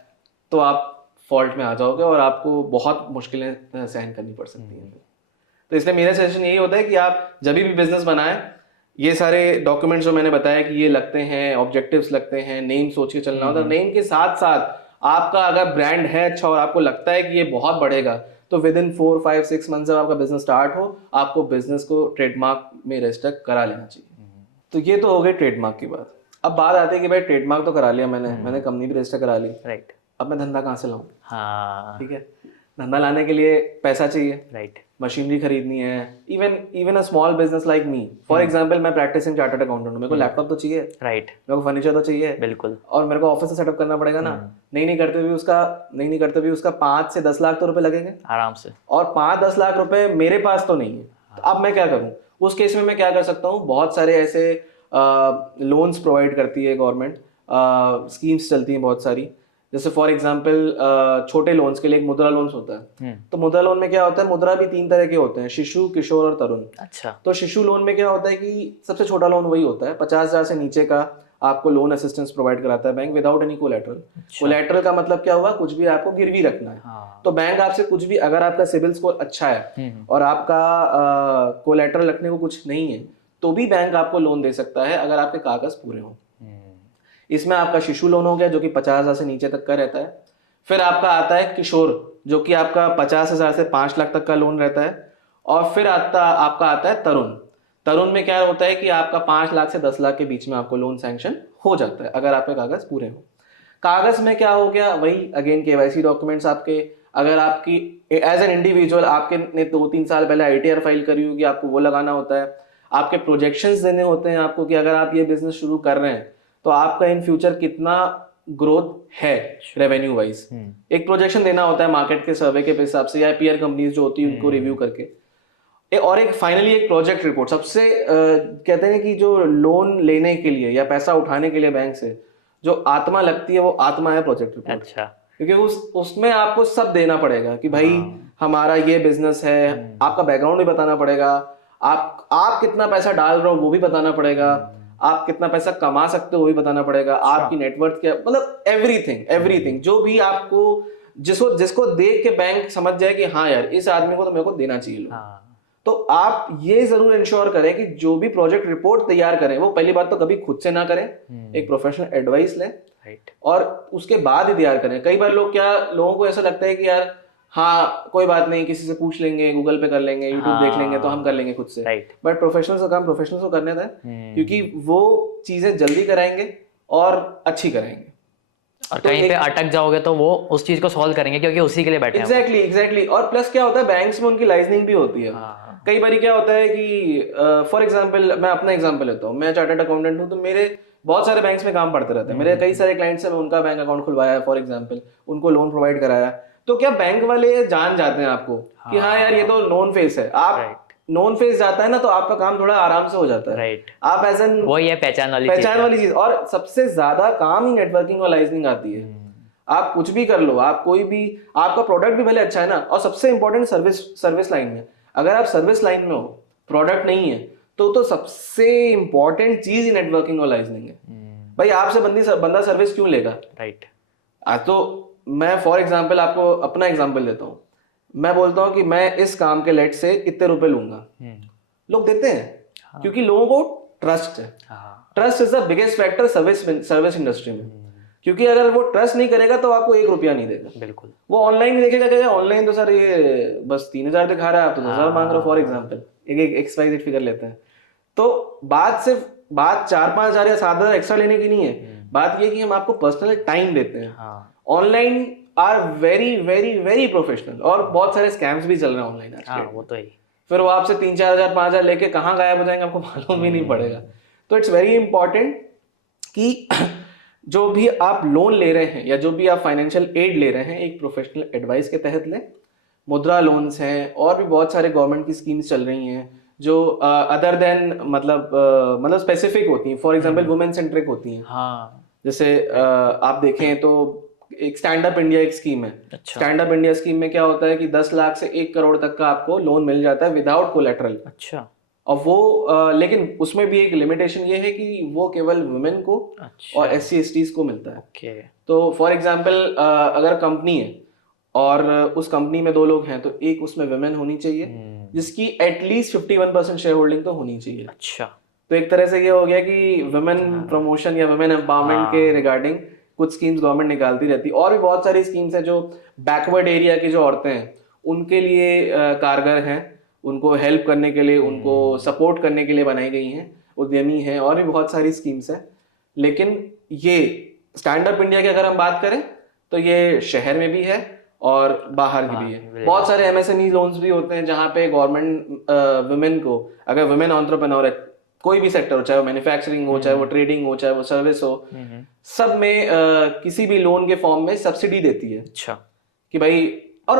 तो आप फॉल्ट में आ जाओगे और आपको बहुत मुश्किलें सहन करनी पड़ सकती हैं। तो इसलिए मेरा सजेशन यही होता है कि आप जब भी बिजनेस बनाएं, ये सारे डॉक्यूमेंट्स जो मैंने बताया कि ये लगते हैं, ऑब्जेक्टिव्स लगते हैं, नेम सोच के चलना होता है। नेम के साथ साथ आपका अगर ब्रांड है अच्छा और आपको लगता है कि ये बहुत बढ़ेगा, तो विद इन 4-5-6 मंथ जब आपका बिजनेस स्टार्ट हो, आपको बिजनेस को ट्रेडमार्क में रजिस्टर करा लेना चाहिए। तो ये तो हो गई ट्रेडमार्क की बात। अब बात आती है कि भाई ट्रेडमार्क तो करा लिया मैंने कंपनी भी रजिस्टर करा ली, राइट। अब मैं धंधा कहाँ से लाऊं? ठीक है, धंधा लाने के लिए पैसा चाहिए, राइट। मशीनरी खरीदनी है। Even a small business like me, for example मैं प्रैक्टिसिंग चार्टर्ड अकाउंटेंट हूं, मेरे को लैपटॉप तो चाहिए, राइट। मेरे को फर्नीचर तो चाहिए, बिल्कुल, और मेरे को ऑफिस से सेटअप करना पड़ेगा ना। नहीं करते भी उसका 5 से 10 लाख तो रुपए लगेंगे आराम से, और 5-10 लाख रुपए मेरे पास तो नहीं है। तो अब मैं क्या करूं? उस केस में मैं क्या कर सकता हूं? बहुत सारे ऐसे लोन्स प्रोवाइड करती है गवर्नमेंट, स्कीम्स चलती हैं बहुत सारी। जैसे फॉर एग्जांपल छोटे लोन्स के लिए एक मुद्रा लोन्स होता है। तो मुद्रा लोन में क्या होता है, मुद्रा भी 3 तरह के होते हैं, शिशु, किशोर और तरुण। अच्छा। तो शिशु लोन में क्या होता है कि सबसे छोटा लोन वही होता है, 50,000 से नीचे का आपको लोन असिस्टेंस प्रोवाइड कराता है bank without any collateral. Collateral का मतलब क्या हुआ, कुछ भी आपको गिरवी रखना है। तो बैंक आपसे कुछ भी, अगर आपका सिबिल स्कोर अच्छा है और आपका कोलैटरल रखने को कुछ नहीं है, तो भी बैंक आपको लोन दे सकता है अगर आपके कागज पूरे हों। इसमें आपका शिशु लोन हो गया जो कि 50,000 से नीचे तक का रहता है। फिर आपका आता है किशोर, जो कि आपका 50,000 से 5 लाख तक का लोन रहता है। और फिर आपका आता है तरुण। तरुण में क्या होता है कि आपका 5 लाख से 10 लाख के बीच में आपको लोन सैंक्शन हो जाता है अगर आपके कागज पूरे हो। कागज में क्या हो गया, वही अगेन केवाईसी डॉक्यूमेंट्स आपके, अगर आपकी एज एन इंडिविजुअल आपके ने 2-3 साल पहले आईटीआर फाइल करी होगी, आपको वो लगाना होता है। आपके प्रोजेक्शंस देने होते हैं आपको कि अगर आप ये बिजनेस शुरू कर रहे हैं तो आपका इन फ्यूचर कितना ग्रोथ है रेवेन्यू वाइज, एक प्रोजेक्शन देना होता है मार्केट के सर्वे के हिसाब से या पीयर कंपनीज जो होती है उनको रिव्यू करके। और एक फाइनली एक प्रोजेक्ट रिपोर्ट। सबसे कहते हैं कि जो लोन लेने के लिए या पैसा उठाने के लिए बैंक से जो आत्मा लगती है वो आत्मा है प्रोजेक्ट रिपोर्ट। अच्छा, क्योंकि उसमें आपको सब देना पड़ेगा कि भाई हमारा ये बिजनेस है, आपका बैकग्राउंड भी बताना पड़ेगा, आप कितना पैसा डाल रहे हो वो भी बताना पड़ेगा, आप कितना पैसा कमा सकते हो वो भी बताना पड़ेगा, आपकी नेटवर्थ क्या, मतलब एवरीथिंग जो भी आपको जिसको देख के बैंक समझ जाए कि हाँ यार इस आदमी को तो मेरे को देना चाहिए लोन। तो आप ये जरूर इंश्योर करें कि जो भी प्रोजेक्ट रिपोर्ट तैयार करें वो पहली बात तो कभी खुद से ना करें, एक प्रोफेशनल एडवाइस लें और उसके बाद ही तैयार करें। कई बार लोगों को ऐसा लगता है कि यार हाँ कोई बात नहीं, किसी से पूछ लेंगे, गूगल पे कर लेंगे, यूट्यूब देख लेंगे तो हम कर लेंगे खुद से। बट प्रोफेशनल्स का काम प्रोफेशनल्स को करने दें, क्योंकि वो चीजें जल्दी कराएंगे और अच्छी कराएंगे। और कहीं पे अटक जाओगे तो वो उस चीज को सॉल्व करेंगे क्योंकि उसी के लिए बैठे हैं। एग्जैक्टली। और प्लस क्या होता है बैंक्स में उनकी लाइसेंसिंग भी होती है। कई बार क्या होता है कि फॉर एग्जांपल मैं अपना एग्जांपल लेता हूँ, मैं चार्टर्ड अकाउंटेंट हूँ तो मेरे बहुत सारे बैंक्स में काम पड़ते रहते हैं। मेरे कई सारे क्लाइंट्स हैं, मैं उनका बैंक अकाउंट खुलवाया है फॉर एग्जांपल, उनको लोन प्रोवाइड कराया। तो क्या बैंक वाले जान जाते हैं आपको कि हाँ यार ये तो नॉन फेस है, आप नॉन फेस जाता है ना तो आपका काम थोड़ा आराम से हो जाता है। आप एज एन वो ये पहचान वाली चीज। और सबसे ज्यादा काम ही नेटवर्किंग और लाइसेंसिंग आती है। आप कुछ भी कर लो, आप कोई भी, आपका प्रोडक्ट भी भले अच्छा है ना, और सबसे इंपॉर्टेंट सर्विस लाइन में, अगर आप सर्विस लाइन में हो, प्रोडक्ट नहीं है तो सबसे इंपॉर्टेंट चीज ही नेटवर्किंग और लाइसेंसिंग है। भाई आपसे बंदा सर्विस क्यों लेगा? आज तो मैं फॉर एग्जांपल आपको अपना एग्जांपल देता हूँ, मैं बोलता हूँ कि मैं इस काम के लेट से इतने रुपए लूंगा, लोग देते हैं क्योंकि लोगों को ट्रस्ट है। Trust is the biggest factor service industry में, क्योंकि अगर वो ट्रस्ट नहीं करेगा तो आपको 1 रुपया नहीं देगा। बिल्कुल। वो ऑनलाइन देखेगा क्या, ऑनलाइन तो सर ये बस 3,000 दिखा रहा है, आप तो 10,000 मांग रहे हो फॉर एग्जांपल, एक XYZ फिगर लेते हैं। तो बात 4-5 हजार या 7 हजार एक्स्ट्रा लेने की नहीं है, बात ये कि हम आपको पर्सनल टाइम देते हैं। Online are very very very professional, और बहुत सारे स्कैम्स भी चल रहे हैं ऑनलाइन आज। वो तो ही, फिर वो आपसे 3-4 हजार 5 हजार लेके कहाँ गायब हो जाएंगे आपको मालूम भी नहीं पड़ेगा। तो इट्स वेरी इंपॉर्टेंट कि जो भी आप लोन ले रहे हैं या जो भी आप फाइनेंशियल एड ले रहे हैं, एक प्रोफेशनल एडवाइस के तहत लें। मुद्रा लोन्स हैं और भी बहुत सारे गवर्नमेंट की स्कीम्स चल रही हैं जो अदर देन मतलब स्पेसिफिक होती हैं। फॉर एग्जांपल वुमेन सेंट्रिक होती हैं। जैसे आप देखें तो एक स्टैंड अप इंडिया एक स्कीम है। स्टैंड अप इंडिया स्कीम में क्या होता है कि 10 लाख से 1 करोड़ तक का आपको लोन मिल जाता है विदाउट कोलेटरल। अच्छा। और वो लेकिन उसमें भी एक लिमिटेशन ये है कि वो केवल वुमेन को और SC/STs को मिलता है। तो फॉर एग्जांपल अगर कंपनी है और उस कंपनी में 2 लोग हैं तो एक उसमें वुमेन होनी चाहिए जिसकी एटलीस्ट 51% शेयर होल्डिंग तो होनी चाहिए। अच्छा। तो एक तरह से ये हो गया कि वुमेन प्रमोशन या वुमेन एम्पावरमेंट के रिगार्डिंग कुछ स्कीम्स गवर्नमेंट निकालती रहती है। और भी बहुत सारी स्कीम्स हैं जो बैकवर्ड एरिया की जो औरतें हैं उनके लिए कारगर हैं, उनको हेल्प करने के लिए, उनको सपोर्ट करने के लिए बनाई गई हैं, उद्यमी हैं, और भी बहुत सारी स्कीम्स हैं। लेकिन ये स्टैंड अप इंडिया की अगर हम बात करें तो ये शहर में भी है और बाहर की भी है। बहुत सारे MSME लोन्स भी होते हैं जहाँ पे गवर्नमेंट वुमेन को, अगर वुमेन एंटरप्रेन्योर है, कोई भी सेक्टर हो, चाहे वो मैन्युफैक्चरिंग हो, चाहे वो ट्रेडिंग हो, चाहे वो सर्विस हो, सब में किसी भी लोन के फॉर्म में सब्सिडी देती है। अच्छा। कि भाई, और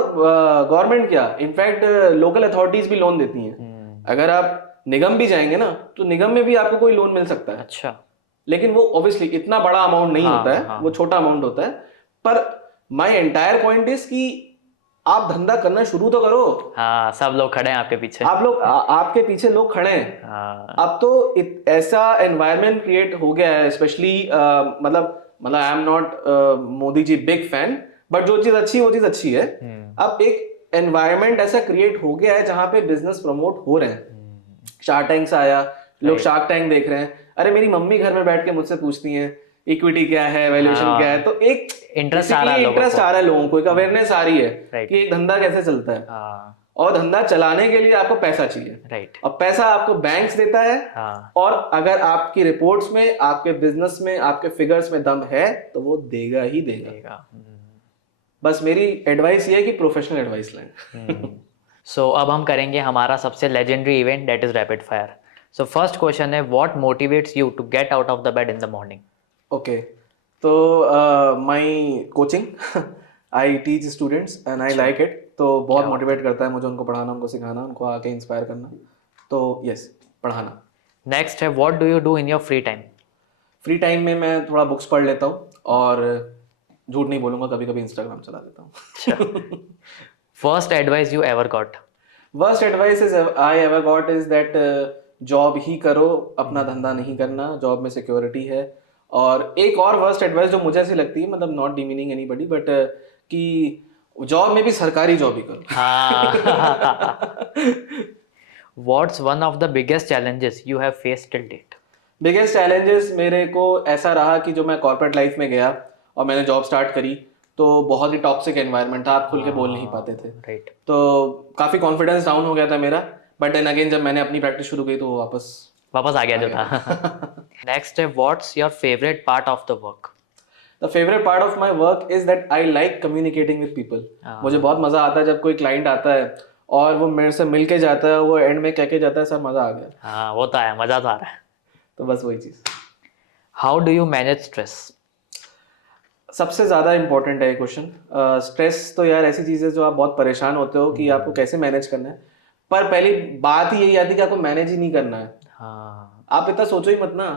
गवर्नमेंट क्या, इनफैक्ट लोकल अथॉरिटीज भी लोन देती हैं। अगर आप निगम भी जाएंगे ना तो निगम में भी आपको कोई लोन मिल सकता है। अच्छा। लेकिन वो ऑब्वियसली इतना बड़ा अमाउंट नहीं होता है, वो छोटा अमाउंट होता है। पर माय एंटायर पॉइंट इज कि आप धंधा करना शुरू तो करो। हाँ, सब लोग खड़े हैं आपके पीछे, आपके पीछे लोग खड़े हैं। अब तो ऐसा एनवायरनमेंट क्रिएट हो गया है, स्पेशली मतलब I am not Modi ji big fan, but जो चीज अच्छी है वो चीज अच्छी है। अब एक एनवायरनमेंट ऐसा क्रिएट हो गया है जहां पे बिजनेस प्रमोट हो रहे हैं। शार्क टैंक आया, लोग शार्क टैंक देख रहे हैं। अरे मेरी मम्मी घर में बैठ के मुझसे पूछती हैं इक्विटी क्या है, वैल्यूएशन क्या है। तो एक इंटरेस्ट आ रहा है लोगों को, एक अवेयरनेस आ रही है कि एक धंधा कैसे चलता है। और धंधा चलाने के लिए आपको पैसा चाहिए, राइट। और पैसा आपको बैंक्स देता है। हाँ, और अगर आपकी रिपोर्ट्स में, आपके बिजनेस में, आपके फिगर्स में दम है तो वो देगा ही देगा। देगा। बस मेरी एडवाइस ये है कि प्रोफेशनल एडवाइस लें। सो अब हम करेंगे हमारा सबसे legendary event, that is rapid fire. So first question है, what motivates you to get out of the bed in the morning? Okay, तो my coaching, I teach students and I like it, तो बहुत motivate करता है मुझे उनको पढ़ाना, उनको सिखाना, उनको आके इंस्पायर करना। तो यस, पढ़ाना। नेक्स्ट है, what do you do in your free time? Free time में मैं थोड़ा बुक्स पढ़ लेता हूँ, और झूठ नहीं बोलूंगा, कभी कभी इंस्टाग्राम चला लेता हूँ। First advice you ever got? Worst advice is I ever got is that job ही करो, अपना धंधा नहीं करना, जॉब में सिक्योरिटी है। और एक और वर्स्ट एडवाइस जो मुझे ऐसी लगती है, मतलब नॉट डिमीनिंग एनीबॉडी, बट कि जॉब में भी सरकारी जॉब ही करो। What's one of the biggest challenges you have faced till date? Biggest challenges मेरे को ऐसा रहा कि जो मैं कॉर्पोरेट लाइफ में गया और मैंने जॉब स्टार्ट करी, तो बहुत ही टॉक्सिक एनवायरनमेंट था, आप खुल के बोल नहीं पाते थे, राइट। तो काफ़ी कॉन्फिडेंस डाउन हो गया था मेरा। बट देन अगेन जब मैंने अपनी प्रैक्टिस शुरू की तो वो वापस आ गया जो था। नेक्स्ट है, what's your favourite part of the work? The favourite part of my work is that I like communicating with people. मुझे बहुत मजा आता है जब कोई क्लाइंट आता है और वो मेरे से मिल के जाता है, वो एंड में कह के जाता है सर मजा आ गया। हाँ, वो तो है, मजा तो आ रहा है। तो बस वही चीज। How do you manage stress? सबसे ज़्यादा इंपॉर्टेंट है ये क्वेश्चन। स्ट्रेस तो यार ऐसी चीज़ है जो आप बहुत परेशान होते हो कि आपको कैसे मैनेज करना है, पर पहली बात ही यही आती है कि आपको मैनेज ही नहीं करना है। हाँ, आप इतना सोचो ही मत ना।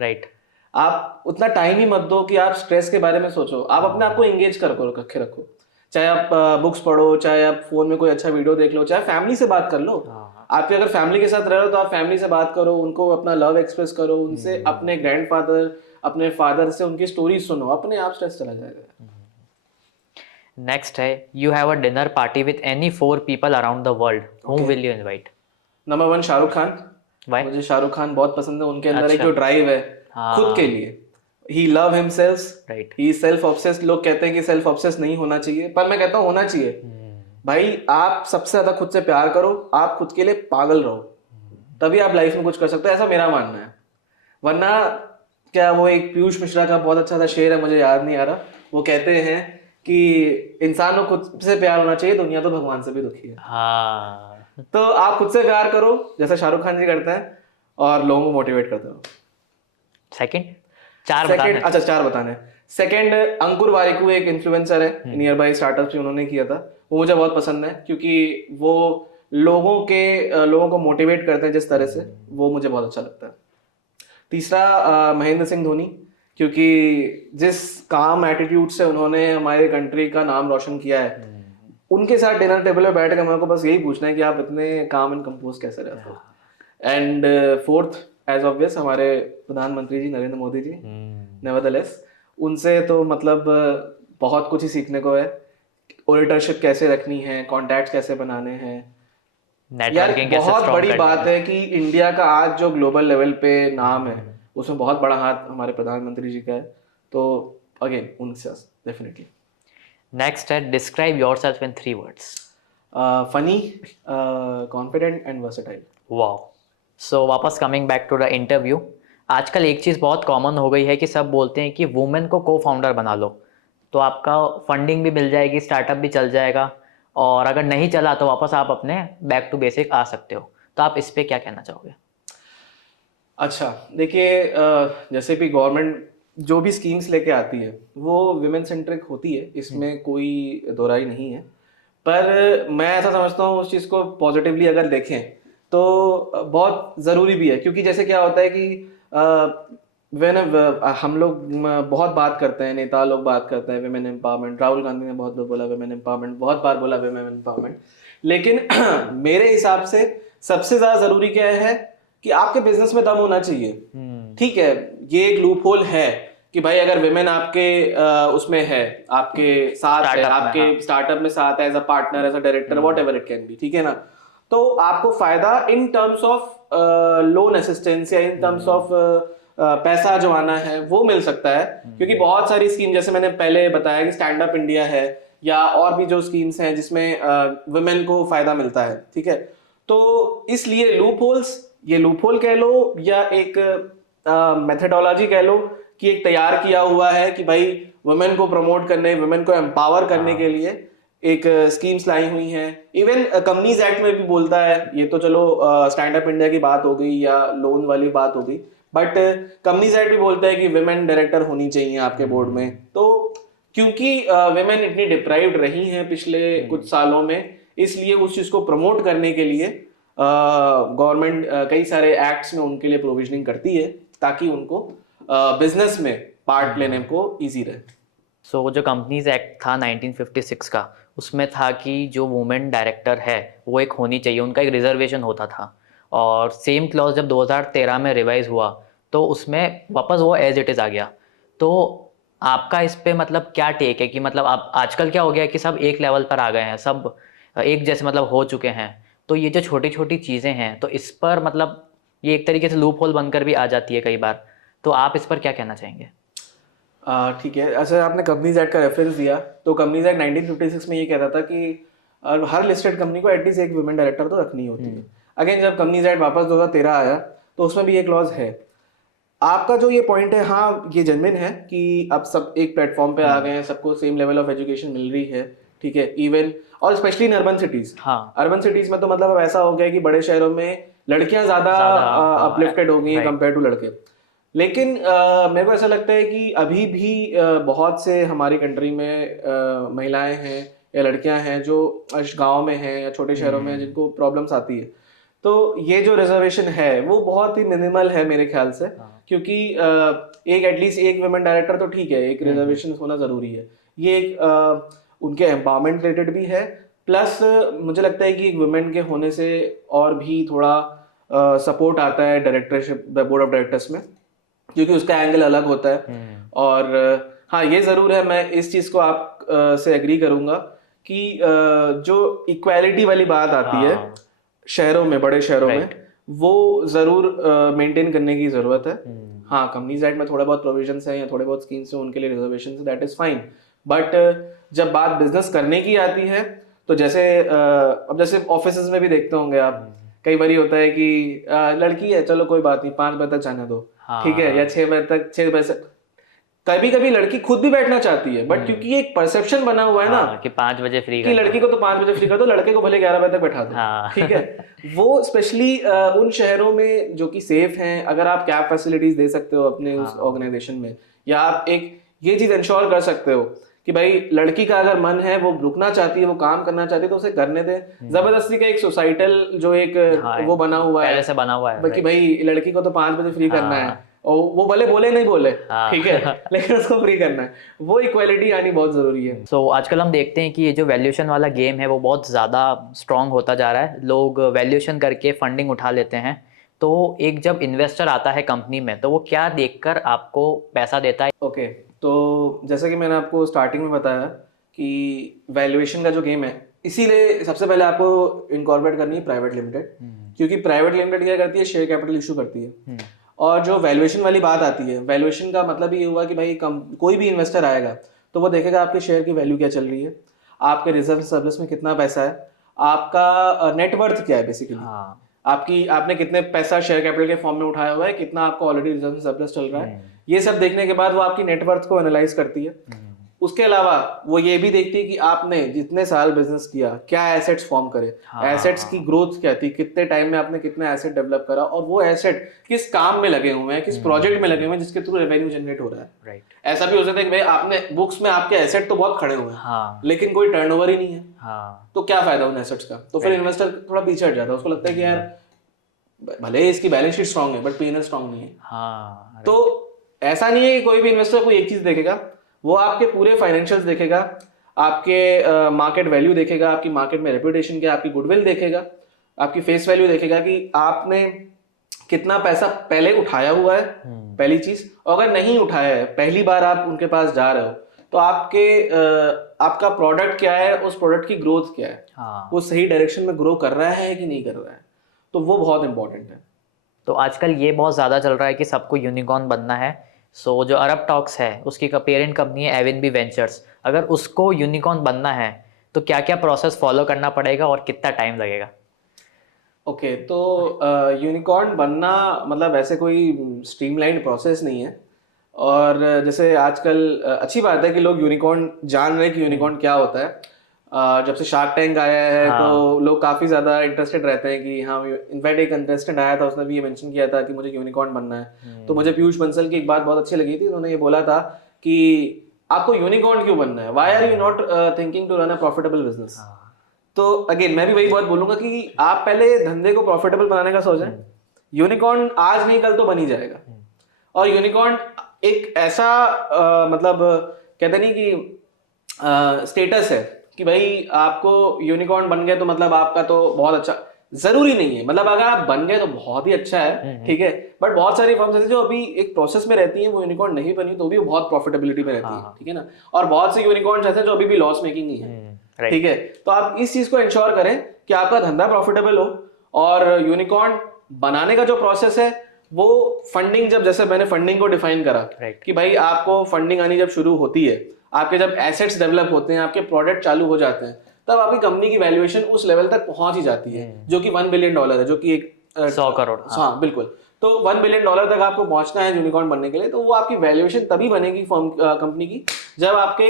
राइट। आप उतना टाइम ही मत दो कि आप स्ट्रेस के बारे में सोचो। आप अपने आप को एंगेज कर रखे रखो, चाहे आप बुक्स पढ़ो, चाहे आप फोन में कोई अच्छा वीडियो देख लो, चाहे फैमिली से बात कर लो। आपके अगर फैमिली के साथ रह रहे हो तो आप फैमिली से बात करो, उनको अपना लव एक्सप्रेस करो, उनसे अपने ग्रैंडफादर, अपने फादर से उनकी स्टोरी सुनो, अपने आप स्ट्रेस चला जाएगा। नेक्स्ट है, you have a dinner party with any 4 people around the world, whom will you invite? Number 1 Shahrukh Khan. Why? मुझे शाहरुख खान बहुत पसंद है। उनके अंदर एक अच्छा। जो ड्राइव है हाँ। खुद के लिए, ही लव हिमसेल्फ, Right. ही सेल्फ ऑब्सेस्ड। लोग कहते हैं कि सेल्फ ऑब्सेस्ड नहीं होना चाहिए, पर मैं कहता हूँ होना चाहिए। भाई आप सबसे ज्यादा खुद से प्यार करो, आप खुद के लिए पागल रहो, तभी आप लाइफ में कुछ कर सकते हो, ऐसा मेरा मानना है। वरना क्या, वो एक पीयूष मिश्रा का बहुत अच्छा सा शेर है, मुझे याद नहीं आ रहा, वो कहते हैं कि इंसान को खुद से प्यार होना चाहिए, दुनिया तो भगवान से भी दुखी है। हाँ, तो आप खुद से प्यार करो जैसा शाहरुख खान जी करते हैं, और लोगों को मोटिवेट करते रहो। सेकंड 4 बताने। सेकंड, अच्छा 4 बताने। सेकंड, अंकुर वारिकू एक इन्फ्लुएंसर है, नियर बाई स्टार्टअप उन्होंने किया था, वो मुझे बहुत पसंद है क्योंकि वो लोगों को मोटिवेट करते हैं जिस तरह से, वो मुझे बहुत अच्छा लगता है। तीसरा, महेंद्र सिंह धोनी, क्योंकि जिस काम एटीट्यूड से उन्होंने हमारे कंट्री का नाम रोशन किया है, उनके साथ डिनर टेबल पे बैठ कर मेरे को बस यही पूछना है कि आप इतने काम एंड कंपोज कैसे रहते हो। एंड फोर्थ, एज ऑब्वियस, हमारे प्रधानमंत्री जी नरेंद्र मोदी जी। नेवरदलेस उनसे तो मतलब बहुत कुछ ही सीखने को है। ओरेटरशिप कैसे रखनी है, कॉन्टैक्ट्स कैसे बनाने हैं, यार नेटवर्किंग कैसे बहुत strong बड़ी करनी बात है कि इंडिया का आज जो ग्लोबल लेवल पे नाम है, उसमें बहुत बड़ा हाथ हमारे प्रधानमंत्री जी का है। तो अगेन उनसे डेफिनेटली। नेक्स्ट है, describe yourself in 3 words. Funny, confident and versatile. Wow. So वापस coming back to the interview, आजकल एक चीज़ बहुत कॉमन हो गई है कि सब बोलते हैं कि वुमेन को को-फाउंडर बना लो, तो आपका फंडिंग भी मिल जाएगी, स्टार्टअप भी चल जाएगा, और अगर नहीं चला तो वापस आप अपने बैक टू बेसिक आ सकते हो। तो आप इस पे क्या कहना चाहोगे? अच्छा देखिए, जैसे भी गवर्नमेंट जो भी स्कीम्स लेके आती है वो विमेन सेंट्रिक होती है, इसमें कोई दोराई नहीं है। पर मैं ऐसा समझता हूँ उस चीज़ को पॉजिटिवली अगर देखें तो बहुत ज़रूरी भी है, क्योंकि जैसे क्या होता है कि हम लोग बहुत बात करते हैं, नेता लोग बात करते हैं विमेन एम्पावरमेंट, राहुल गांधी ने बहुत बोला विमेन एम्पावरमेंट, बहुत बार बोला विमेन एम्पावरमेंट, लेकिन मेरे हिसाब से सबसे ज़्यादा ज़रूरी क्या है कि आपके बिजनेस में दम होना चाहिए। ठीक है, ये एक लूप होल है कि भाई अगर विमेन आपके उसमें है, आपके साथ है, आपके स्टार्टअप में साथ है, as a partner, as a director, whatever it can be, ठीक है ना, तो आपको फायदा in terms of loan assistance या इन टर्म्स ऑफ पैसा जो आना है वो मिल सकता है। क्योंकि बहुत सारी स्कीम, जैसे मैंने पहले बताया कि स्टैंड अप इंडिया है, या और भी जो स्कीम्स हैं जिसमें वुमेन को फायदा मिलता है, ठीक है। तो इसलिए लूप होल्स, ये लूप होल कह लो या एक मेथडोलॉजी कह लो कि एक तैयार किया हुआ है कि भाई वुमेन को प्रमोट करने, वुमेन को एम्पावर करने के लिए एक स्कीम्स लाई हुई हैं। इवन कंपनीज एक्ट में भी बोलता है, ये तो चलो स्टैंड अप इंडिया की बात हो गई या लोन वाली बात हो गई, बट कंपनीज एक्ट भी बोलता है कि वुमेन डायरेक्टर होनी चाहिए आपके बोर्ड में। तो क्योंकि वुमेन इतनी डिप्राइव्ड रही हैं पिछले कुछ सालों में, इसलिए उस चीज को प्रमोट करने के लिए गवर्नमेंट कई सारे एक्ट्स में उनके लिए प्रोविजनिंग करती है ताकि उनको बिजनेस में पार्ट लेने को इजी रहे। सो जो कंपनीज एक्ट था 1956 का, उसमें था कि जो वुमेन डायरेक्टर है वो एक होनी चाहिए, उनका एक रिजर्वेशन होता था। और सेम क्लॉज जब 2013 में रिवाइज हुआ तो उसमें वापस वो एज इट इज़ आ गया। तो आपका इस पे मतलब क्या टेक है कि मतलब आप आजकल क्या हो गया कि सब एक लेवल पर आ गए हैं, सब एक जैसे मतलब हो चुके हैं। तो ये जो छोटी छोटी चीज़ें हैं तो इस पर मतलब ये एक तरीके से लूप होल बनकर भी आ जाती है कई बार। तो आप इस पर क्या कहना चाहेंगे? ठीक है, अच्छा आपने कंपनीज एक्ट का रेफरेंस दिया, तो कंपनीज एक्ट 1956 में ये कहता था कि हर लिस्टेड कंपनी को एटलीस्ट एक वुमेन डायरेक्टर तो रखनी होती है। अगेन जब कंपनीज एक्ट वापस 2013 आया तो उसमें भी ये क्लॉज है। आपका जो ये पॉइंट है, हाँ ये जेन्युइन है कि अब सब एक प्लेटफॉर्म पे आ गए हैं, सबको सेम लेवल ऑफ एजुकेशन मिल रही है, ठीक है। इवन और स्पेशली इन अर्बन सिटीज, हाँ, अर्बन सिटीज में तो मतलब अब ऐसा हो गया कि बड़े शहरों में लड़कियां ज्यादा अपलिफ्टेड हो गई हैं कंपेयर टू लड़के। लेकिन मेरे को ऐसा लगता है कि अभी भी बहुत से हमारी कंट्री में महिलाएं हैं या लड़कियां हैं जो गांव में हैं या छोटे शहरों में हैं जिनको प्रॉब्लम्स आती है। तो ये जो रिजर्वेशन है वो बहुत ही मिनिमल है मेरे ख्याल से, क्योंकि एक एटलीस्ट एक वुमेन डायरेक्टर तो ठीक है, एक रिजर्वेशन होना जरूरी है। ये एक उनके एम्पावरमेंट रिलेटेड भी है, प्लस मुझे लगता है कि एक वुमेन के होने से और भी थोड़ा सपोर्ट आता है डायरेक्टरशिप, बोर्ड ऑफ डायरेक्टर्स में, क्योंकि उसका एंगल अलग होता है। और हाँ ये जरूर है, मैं इस चीज को आप से एग्री करूंगा कि जो इक्वालिटी वाली बात आती है शहरों में, बड़े शहरों में, वो जरूर मेंटेन करने की जरूरत है। हाँ कंपनीज एक्ट में थोड़ा बहुत प्रोविजंस हैं या थोड़े बहुत स्कीम्स हैं उनके लिए रिजर्वेशन है, दैट इज फाइन। बट जब बात बिजनेस करने की आती है तो जैसे अब जैसे ऑफिसेज में भी देखते होंगे आप, कई बार होता है कि लड़की है चलो कोई बात नहीं 5 बजे तक जाने दो, ठीक है, या 6 बजे तक, 6 बजे से कभी कभी लड़की खुद भी बैठना चाहती है, बट क्योंकि एक परसेप्शन बना हुआ है ना कि 5 बजे फ्री कि लड़की को तो 5 बजे फ्री कर दो, लड़के को भले 11 बजे तक बैठा दो, ठीक है। वो स्पेशली उन शहरों में जो कि सेफ हैं, अगर आप कैब फैसिलिटीज दे सकते हो अपने उस ऑर्गेनाइजेशन में, या आप एक ये चीज इंश्योर कर सकते हो कि भाई लड़की का अगर मन है, वो रुकना चाहती है, वो काम करना चाहती है, तो उसे करने दे। जबरदस्ती का एक सोसाइटल जो एक वो बना हुआ है, से बना हुआ है कि भाई लड़की को तो 5 बजे फ्री करना है, और वो भले बोले नहीं बोले, ठीक है, लेकिन उसको फ्री करना है। वो इक्वालिटी आनी बहुत जरूरी है। सो आजकल हम देखते हैं कि ये जो वैल्यूएशन वाला गेम है वो बहुत ज़्यादा स्ट्रांग होता जा रहा है। लोग वैल्यूएशन करके फंडिंग उठा लेते हैं। तो एक जब इन्वेस्टर आता है कंपनी में तो वो क्या देखकर आपको पैसा देता है? ओके, तो जैसा कि मैंने आपको स्टार्टिंग में बताया कि वैल्यूएशन का जो गेम है, इसीलिए सबसे पहले आपको इनकॉर्पोरेट करनी है प्राइवेट लिमिटेड, क्योंकि प्राइवेट लिमिटेड क्या करती है, शेयर कैपिटल इशू करती है। और जो वैल्यूएशन वाली बात आती है, वैल्यूएशन का मतलब ये हुआ कि भाई कोई भी इन्वेस्टर आएगा तो वो देखेगा आपके शेयर की वैल्यू क्या चल रही है, आपके रिजर्व सरप्लस में कितना पैसा है, आपका नेटवर्थ क्या है बेसिकली, आपने कितने पैसा शेयर कैपिटल के फॉर्म में उठाया हुआ है, कितना आपका ऑलरेडी रिजर्व सरप्लस चल रहा है। ये सब देखने के बाद वो आपकी नेटवर्थ को एनालाइज करती है। उसके अलावा वो ये भी देखती है कि आपने जितने साल बिजनेस किया क्या एसेट्स फॉर्म करे, एसेट्स की ग्रोथ क्या थी, कितने टाइम में आपने कितना एसेट डेवलप करा, और वो एसेट किस काम में लगे हुए हैं, किस प्रोजेक्ट में लगे हुए हैं जिसके थ्रू रेवेन्यू जनरेट हो रहा है। राइट। ऐसा भी हो सकता है कि भाई आपने बुक्स में आपके एसेट तो बहुत खड़े हुए हैं, लेकिन कोई टर्नओवर ही नहीं है, तो क्या फायदा उन एसेट्स का। तो फिर इन्वेस्टर थोड़ा पीछे हट जाता है, उसको लगता है कि यार भले इसकी बैलेंस शीट स्ट्रांग है बट पीएनएल स्ट्रांग नहीं है। तो ऐसा नहीं है कि कोई भी इन्वेस्टर कोई एक चीज देखेगा, वो आपके पूरे फाइनेंशियल्स देखेगा, आपके मार्केट वैल्यू देखेगा, आपकी मार्केट में रेपुटेशन क्या, आपकी गुडविल देखेगा, आपकी फेस वैल्यू देखेगा कि आपने कितना पैसा पहले उठाया हुआ है, पहली चीज। और अगर नहीं उठाया है, पहली बार आप उनके पास जा रहे हो, तो आपका प्रोडक्ट क्या है, उस प्रोडक्ट की ग्रोथ क्या है, वो सही डायरेक्शन में ग्रो कर रहा है कि नहीं कर रहा है, तो वो बहुत इंपॉर्टेंट है। तो आजकल ये बहुत ज़्यादा चल रहा है कि सबको यूनिकॉर्न बनना है। सो जो अरब टॉक्स है उसकी पेरेंट कंपनी है एविनबी वेंचर्स। अगर उसको यूनिकॉर्न बनना है तो क्या क्या प्रोसेस फॉलो करना पड़ेगा और कितना टाइम लगेगा? ओके, तो यूनिकॉर्न बनना मतलब ऐसे कोई स्ट्रीमलाइन प्रोसेस नहीं है। और जैसे आजकल अच्छी बात है कि लोग यूनिकॉर्न जान रहे हैं कि यूनिकॉर्न क्या होता है। जब से शार्क टैंक आया है तो लोग काफ़ी ज़्यादा इंटरेस्टेड रहते हैं कि हाँ, इनफैक्ट एक कंटेस्टेंट आया था, उसने भी ये मेंशन किया था कि मुझे यूनिकॉर्न बनना है। तो मुझे पीयूष बंसल की एक बात बहुत अच्छी लगी थी, उन्होंने ये बोला था कि आपको यूनिकॉर्न क्यों बनना है, why are you not thinking to run a profitable business. तो अगेन मैं भी वही बात बोलूंगा कि आप पहले धंधे को प्रॉफिटेबल बनाने का सोचें। यूनिकॉर्न आज नहीं कल तो बन ही जाएगा। और यूनिकॉर्न एक ऐसा मतलब कहते नहीं कि स्टेटस है कि भाई आपको यूनिकॉर्न बन गए तो मतलब आपका तो बहुत अच्छा, जरूरी नहीं है। मतलब अगर आप बन गए तो बहुत ही अच्छा है, ठीक है, बट बहुत सारी फर्म्स ऐसी जो अभी एक प्रोसेस में रहती हैं, वो यूनिकॉर्न नहीं बनी तो भी वो बहुत प्रॉफिटेबिलिटी में रहती है, ठीक है ना। और बहुत से यूनिकॉर्न ऐसे जो अभी भी लॉस मेकिंग ही है, ठीक है। तो आप इस चीज को इंश्योर करें कि आपका धंधा प्रॉफिटेबल हो। और यूनिकॉर्न बनाने का जो प्रोसेस है वो फंडिंग, जब जैसे मैंने फंडिंग को डिफाइन करा कि भाई आपको फंडिंग आनी जब शुरू होती है, आपके जब एसेट्स डेवलप होते हैं, आपके प्रोडक्ट चालू हो जाते हैं, तब आपकी कंपनी की वैल्यूएशन उस लेवल तक पहुंच ही जाती है जो कि $1 बिलियन है, जो कि एक 100 करोड़। हाँ बिल्कुल। तो $1 बिलियन तक आपको पहुंचना है यूनिकॉर्न बनने के लिए। तो वो आपकी वैल्यूएशन तभी बनेगी कंपनी की जब आपके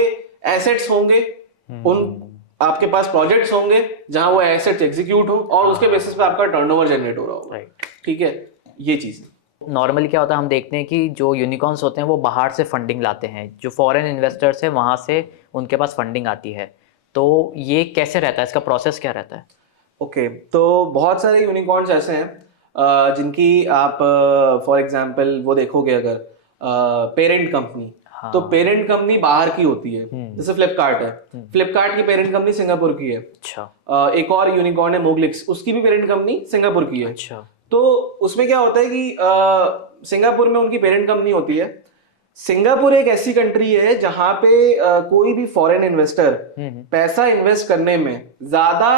एसेट्स होंगे, उन आपके पास प्रोजेक्ट्स होंगे जहां वो एसेट्स एग्जीक्यूट हो और उसके बेसिस पे आपका टर्नओवर जनरेट हो रहा होगा, ठीक है। ये चीज नॉर्मली क्या होता है, हम देखते हैं कि जो यूनिकॉर्न्स होते हैं वो बाहर से फंडिंग लाते हैं, जो फॉरेन इन्वेस्टर्स है वहाँ से उनके पास फंडिंग आती है। तो ये कैसे रहता है, इसका प्रोसेस क्या रहता है? ओके, तो बहुत सारे यूनिकॉर्न्स ऐसे हैं जिनकी आप फॉर एग्जांपल वो देखोगे अगर पेरेंट कंपनी, तो पेरेंट कंपनी बाहर की होती है। जैसे फ्लिपकार्ट है, फ्लिपकार्ट की पेरेंट कंपनी सिंगापुर की है। अच्छा। एक और यूनिकॉर्न है मोग्लिक्स, उसकी भी पेरेंट कंपनी सिंगापुर की है। अच्छा। तो उसमें क्या होता है कि सिंगापुर में उनकी पेरेंट कंपनी होती है। सिंगापुर एक ऐसी कंट्री है जहां पे कोई भी फॉरेन इन्वेस्टर पैसा इन्वेस्ट करने में ज्यादा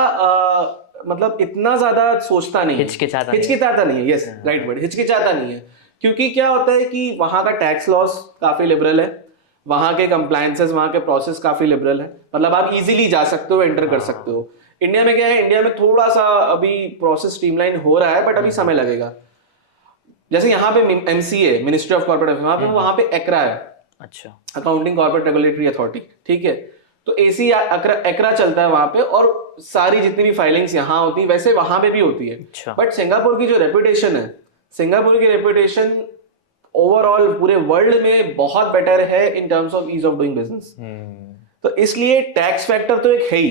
मतलब इतना ज्यादा सोचता नहीं है, हिचकिचाता नहीं है। यस, राइट वर्ड, हिचकिचाता नहीं है। क्योंकि क्या होता है कि वहां का टैक्स लॉस काफी लिबरल है, वहां के कंप्लायंसेस, वहां के प्रोसेस काफी लिबरल है। मतलब आप इजीली जा सकते हो, एंटर कर सकते हो। इंडिया में क्या है, इंडिया में थोड़ा सा अभी प्रोसेस स्ट्रीमलाइन हो रहा है, बट अभी समय लगेगा। जैसे यहाँ पे MCA, ministry of corporate affairs, वहां पे एकरा है, अच्छा, अकाउंटिंग कॉर्पोरेट रेगुलेटरी अथॉरिटी, ठीक है। तो एसी एकरा चलता है वहां पे, और सारी जितनी भी फाइलिंग्स यहाँ होती है वैसे वहां पे भी होती है। बट सिंगापुर की जो रेपुटेशन है, सिंगापुर की रेपुटेशन ओवरऑल पूरे वर्ल्ड में बहुत बेटर है in terms of ease of doing business. तो इसलिए टैक्स फैक्टर तो एक है ही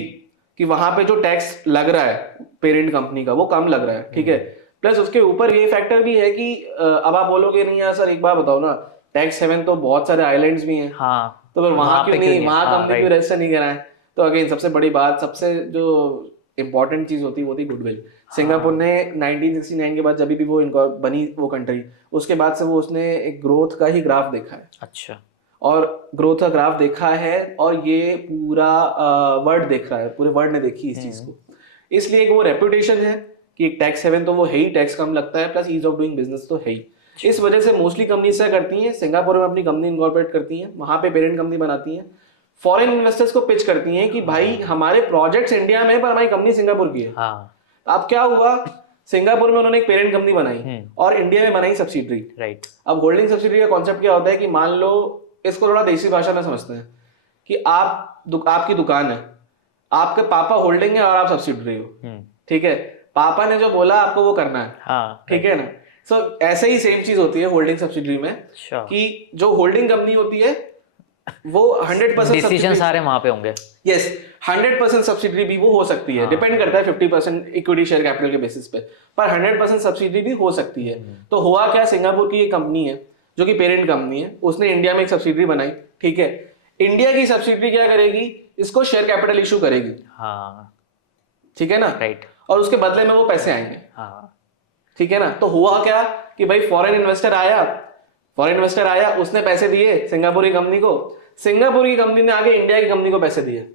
कि वहां पे जो टैक्स लग रहा है पेरेंट कंपनी का वो कम लग रहा है, ठीक है। प्लस उसके ऊपर ये फैक्टर भी है कि अब आप बोलोगे नहीं यार सर एक बार बताओ ना, टैक्स हेवन तो बहुत सारे आइलैंड्स भी हैं, हाँ, तो फिर वहां क्यों नहीं, वहां कंपनी क्यों रजिस्टर नहीं कराएं। तो अगेन सबसे बड़ी बात, सबसे जो इंपॉर्टेंट चीज होती है गुडविल। सिंगापुर ने 1969 के बाद जब भी वो बनी वो कंट्री, उसके बाद से वो उसने एक ग्रोथ का ही ग्राफ देखा है। अच्छा। और ग्रोथ का ग्राफ देखा है और ये पूरा वर्ल्ड देख रहा है, पूरे वर्ल्ड ने देखी इस चीज को। इसलिए वो रेपुटेशन है कि टैक्स हेवन तो वो है ही, टैक्स कम लगता है, plus ease of doing business तो है ही। इस वजह से मोस्टली कंपनीज क्या करती हैं, सिंगापुर में अपनी कंपनी इनकॉर्पोरेट करती हैं, वहां पे पेरेंट कंपनी बनाती हैं, फॉरेन इन्वेस्टर्स को पिच करती हैं कि भाई हमारे प्रोजेक्ट्स इंडिया में पर हमारी कंपनी सिंगापुर की है। अब क्या हुआ, सिंगापुर में उन्होंने एक पेरेंट कंपनी बनाई और इंडिया में बनाई सब्सिडरी, राइट। अब होल्डिंग सब्सिडरी का कॉन्सेप्ट क्या होता है कि मान लो, इसको थोड़ा देसी भाषा में समझते हैं कि आपकी दुकान है, आपके पापा होल्डिंग है और आप सब्सिडरी हो, ठीक है। पापा ने जो बोला आपको वो करना है, ठीक है ना। सो ऐसे ही सेम चीज होती है होल्डिंग सब्सिडरी में, कि जो होल्डिंग कंपनी होती है वो 100% डिसीजन सारे वहां पे होंगे। यस, 100% सब्सिडरी भी वो हो सकती है, डिपेंड करता है 50% इक्विटी शेयर कैपिटल के बेसिस पे, पर 100% सब्सिडरी भी हो सकती है। तो हुआ क्या, सिंगापुर की एक कंपनी है जो कि पेरेंट कंपनी है, उसने इंडिया में एक सब्सिडरी बनाई, ठीक है। इंडिया की सब्सिडरी क्या करेगी, इसको शेयर कैपिटल इशू करेगी, ठीक है ना, राइट। और उसके बदले में वो पैसे आएंगे, ठीक है ना। तो हुआ क्या कि भाई फॉरेन इन्वेस्टर आया, उसने पैसे दिए सिंगापुर की कंपनी को, सिंगापुर की कंपनी ने आगे इंडिया की कंपनी को पैसे दिए,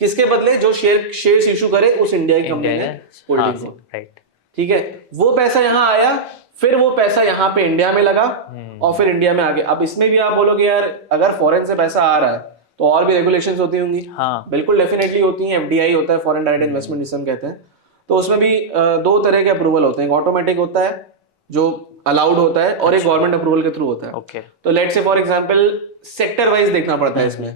किसके बदले, जो शेयर्स इशू करे उस इंडिया की कंपनी ने होल्डिंग को, राइट, ठीक है। वो पैसा यहाँ आया, फिर वो पैसा यहाँ पे इंडिया में लगा और फिर इंडिया में आ गया। अब इसमें भी आप बोलोगे यार अगर फॉरेन से पैसा आ रहा है तो और भी रेगुलेशंस होती होंगी। हाँ बिल्कुल डेफिनेटली होती हैं। एफडीआई होता है, फॉरेन डायरेक्ट इन्वेस्टमेंट जिसे हम कहते हैं, तो उसमें भी दो तरह के अप्रूवल होते हैं। एक ऑटोमेटिक होता है जो अलाउड होता है, और एक गवर्नमेंट अप्रूवल के थ्रू होता है। ओके तो let's say for example sector wise देखना पड़ता है इसमें,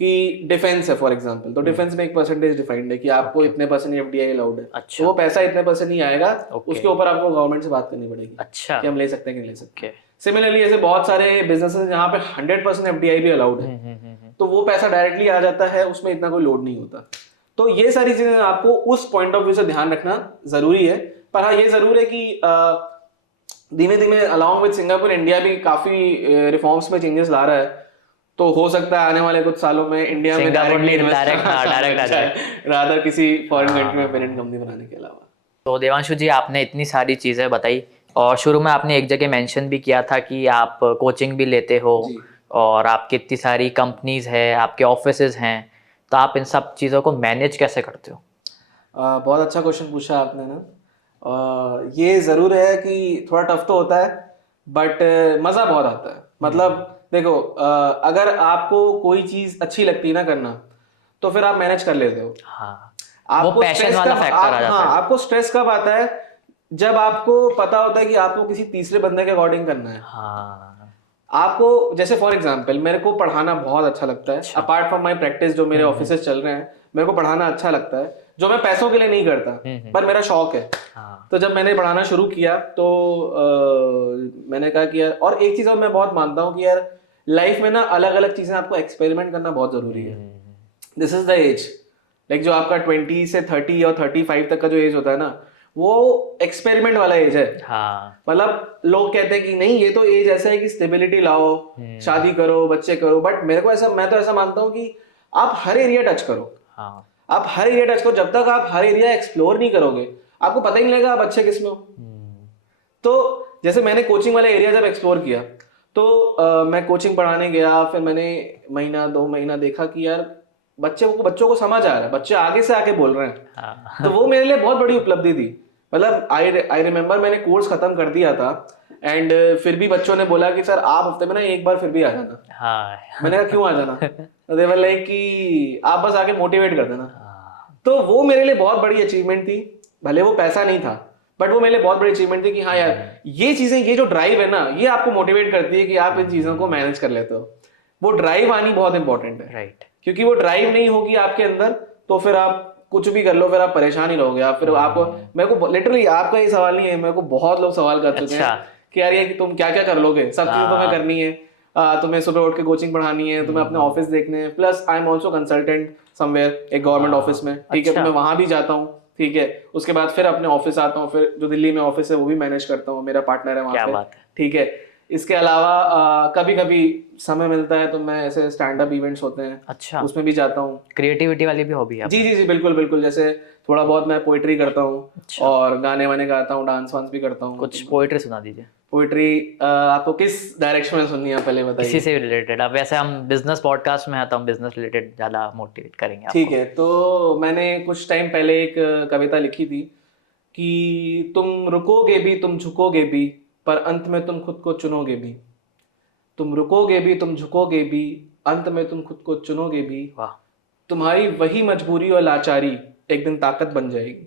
कि डिफेंस है फॉर एग्जांपल, तो डिफेंस में एक परसेंटेज डिफाइंड है कि आपको इतने परसेंट एफडीआई अलाउड है। अच्छा। तो वो पैसा इतने परसेंट ही आएगा, उसके ऊपर आपको गवर्नमेंट से बात करनी पड़ेगी अच्छा कि हम ले सकते हैं कि नहीं ले सकते। ओके सिमिलरली ऐसे बहुत सारे बिजनेसेस जहाँ पे 100% एफडीआई भी अलाउड है, तो वो पैसा डायरेक्टली आ जाता है, उसमें इतना कोई लोड नहीं होता। तो ये सारी चीजें आपको उस पॉइंट ऑफ व्यू से ध्यान रखना जरूरी है। पर हाँ, ये जरूर है कि धीमे धीमे अलॉन्ग विद सिंगापुर इंडिया भी काफी रिफॉर्म्स में चेंजेस ला रहा है, तो हो सकता है आने वाले कुछ सालों में इंडिया में डायरेक्ट रादर किसी फॉरेन कंट्री में पेरेंट कंपनी बनाने के अलावा। तो देवांशु जी, आपने इतनी सारी चीज़ें बताई, और शुरू में आपने एक जगह मेंशन भी किया था कि आप कोचिंग भी लेते हो, और आपकी इतनी सारी कंपनीज है, आपके ऑफिसेज हैं, तो आप इन सब चीज़ों को मैनेज कैसे करते हो? बहुत अच्छा क्वेश्चन पूछा आपने ना। ये ज़रूर है कि थोड़ा टफ तो होता है, बट मज़ा बहुत आता है। मतलब देखो, अगर आपको कोई चीज़ अच्छी लगती है ना करना, तो फिर आप मैनेज कर लेते हो। हाँ, आपको वो पैशन वाला फैक्टर आ जाता है। आपको स्ट्रेस कब आता है? जब आपको पता होता है कि आपको किसी तीसरे बंदे के अकॉर्डिंग करना है। हाँ आपको जैसे फॉर एग्जांपल मेरे को पढ़ाना बहुत अच्छा लगता है। अपार्ट फ्रॉम माय प्रैक्टिस, जो मेरे ऑफिसेज चल रहे हैं, मेरे को पढ़ाना अच्छा लगता है, जो मैं पैसों के लिए नहीं करता, पर मेरा शौक है। हाँ तो जब मैंने पढ़ाना शुरू किया तो मैंने कहा कि यार, और एक चीज़ और मैं बहुत मानता हूँ कि यार लाइफ में ना अलग अलग चीज़ें आपको एक्सपेरिमेंट करना बहुत ज़रूरी है। This is the age, like जो आपका 20 से 30 और 35 तक का जो एज होता है ना, वो एक्सपेरिमेंट वाला एज है। हाँ मतलब लोग कहते हैं कि नहीं, ये तो एज ऐसा है कि स्टेबिलिटी लाओ, शादी करो, बच्चे करो, बट मैं तो ऐसा मानता हूँ कि आप हर एरिया टच करो। हाँ आप हर एरिया टच करो। जब तक आप हर एरिया एक्सप्लोर नहीं करोगे, आपको पता ही नहीं लगेगा आप अच्छे किस में हो। तो जैसे मैंने कोचिंग वाला एरिया जब एक्सप्लोर किया, तो मैं कोचिंग पढ़ाने गया, फिर मैंने महीना 2 महीना देखा कि यार बच्चों को समझ आ रहा है, बच्चे आगे से आके बोल रहे हैं। हाँ तो वो मेरे लिए बहुत बड़ी उपलब्धि थी। मतलब आई रिमेम्बर मैंने कोर्स खत्म कर दिया था, एंड फिर भी बच्चों ने बोला कि सर आप हफ्ते में ना एक बार फिर भी आ जाना। हाँ मैंने कहा क्यों आ जाना? तो दे वर लाइक कि आप बस आके मोटिवेट कर देना। तो वो मेरे लिए बहुत बड़ी अचीवमेंट थी। भले वो पैसा नहीं था, बट वो मेरे लिए बहुत बड़ी अचीवमेंट थी कि हाँ यार, ये चीजें, ये जो ड्राइव है ना, ये आपको मोटिवेट करती है कि आप इन चीजों को मैनेज कर लेते हो। वो ड्राइव आनी बहुत इंपॉर्टेंट है। राइट। क्योंकि वो ड्राइव नहीं होगी आपके अंदर, तो फिर आप कुछ भी कर लो, फिर आप परेशान ही रहोगे। आप फिर आपको, मेरे को लिटरली आपका ये सवाल नहीं है, मेरे को बहुत लोग सवाल कर चुके हैं कि यार ये तुम क्या क्या कर लोगे, सब चीजें तुम्हें करनी है, तुम्हें सुबह उठ के कोचिंग पढ़ानी है, तुम्हें अपने ऑफिस देखने हैं, plus I am also consultant somewhere, एक गवर्नमेंट ऑफिस में, ठीक है, तो मैं वहां भी जाता हूँ, ठीक है। उसके बाद फिर अपने ऑफिस आता हूँ, फिर जो दिल्ली में ऑफिस है वो भी मैनेज करता हूँ, मेरा पार्टनर है वहाँ पे, ठीक है। इसके अलावा कभी कभी समय मिलता है तो मैं ऐसे स्टैंड अप इवेंट्स होते हैं, अच्छा, उसमें भी जाता हूँ। क्रिएटिविटी वाली भी हॉबी है? जी जी जी, बिल्कुल बिल्कुल। जैसे थोड़ा बहुत मैं पोइट्री करता हूँ, और गाने वाने गाता हूँ, डांस वांस भी करता हूँ। कुछ पोइट्री सुना दीजिए। पोइट्री आपको किस डायरेक्शन में सुननी है पहले बताइए? किसी से भी रिलेटेड। अब वैसे हम बिजनेस पॉडकास्ट में हैं, तो हम बिजनेस रिलेटेड ज्यादा मोटिवेट करेंगे आपको। ठीक है, तो मैंने कुछ टाइम पहले एक कविता लिखी थी कि तुम रुकोगे भी, तुम झुकोगे भी, पर अंत में तुम खुद को चुनोगे भी। तुम रुकोगे भी, तुम झुकोगे भी, अंत में तुम खुद को चुनोगे भी। वाह। तुम्हारी वही मजबूरी और लाचारी एक दिन ताकत बन जाएगी,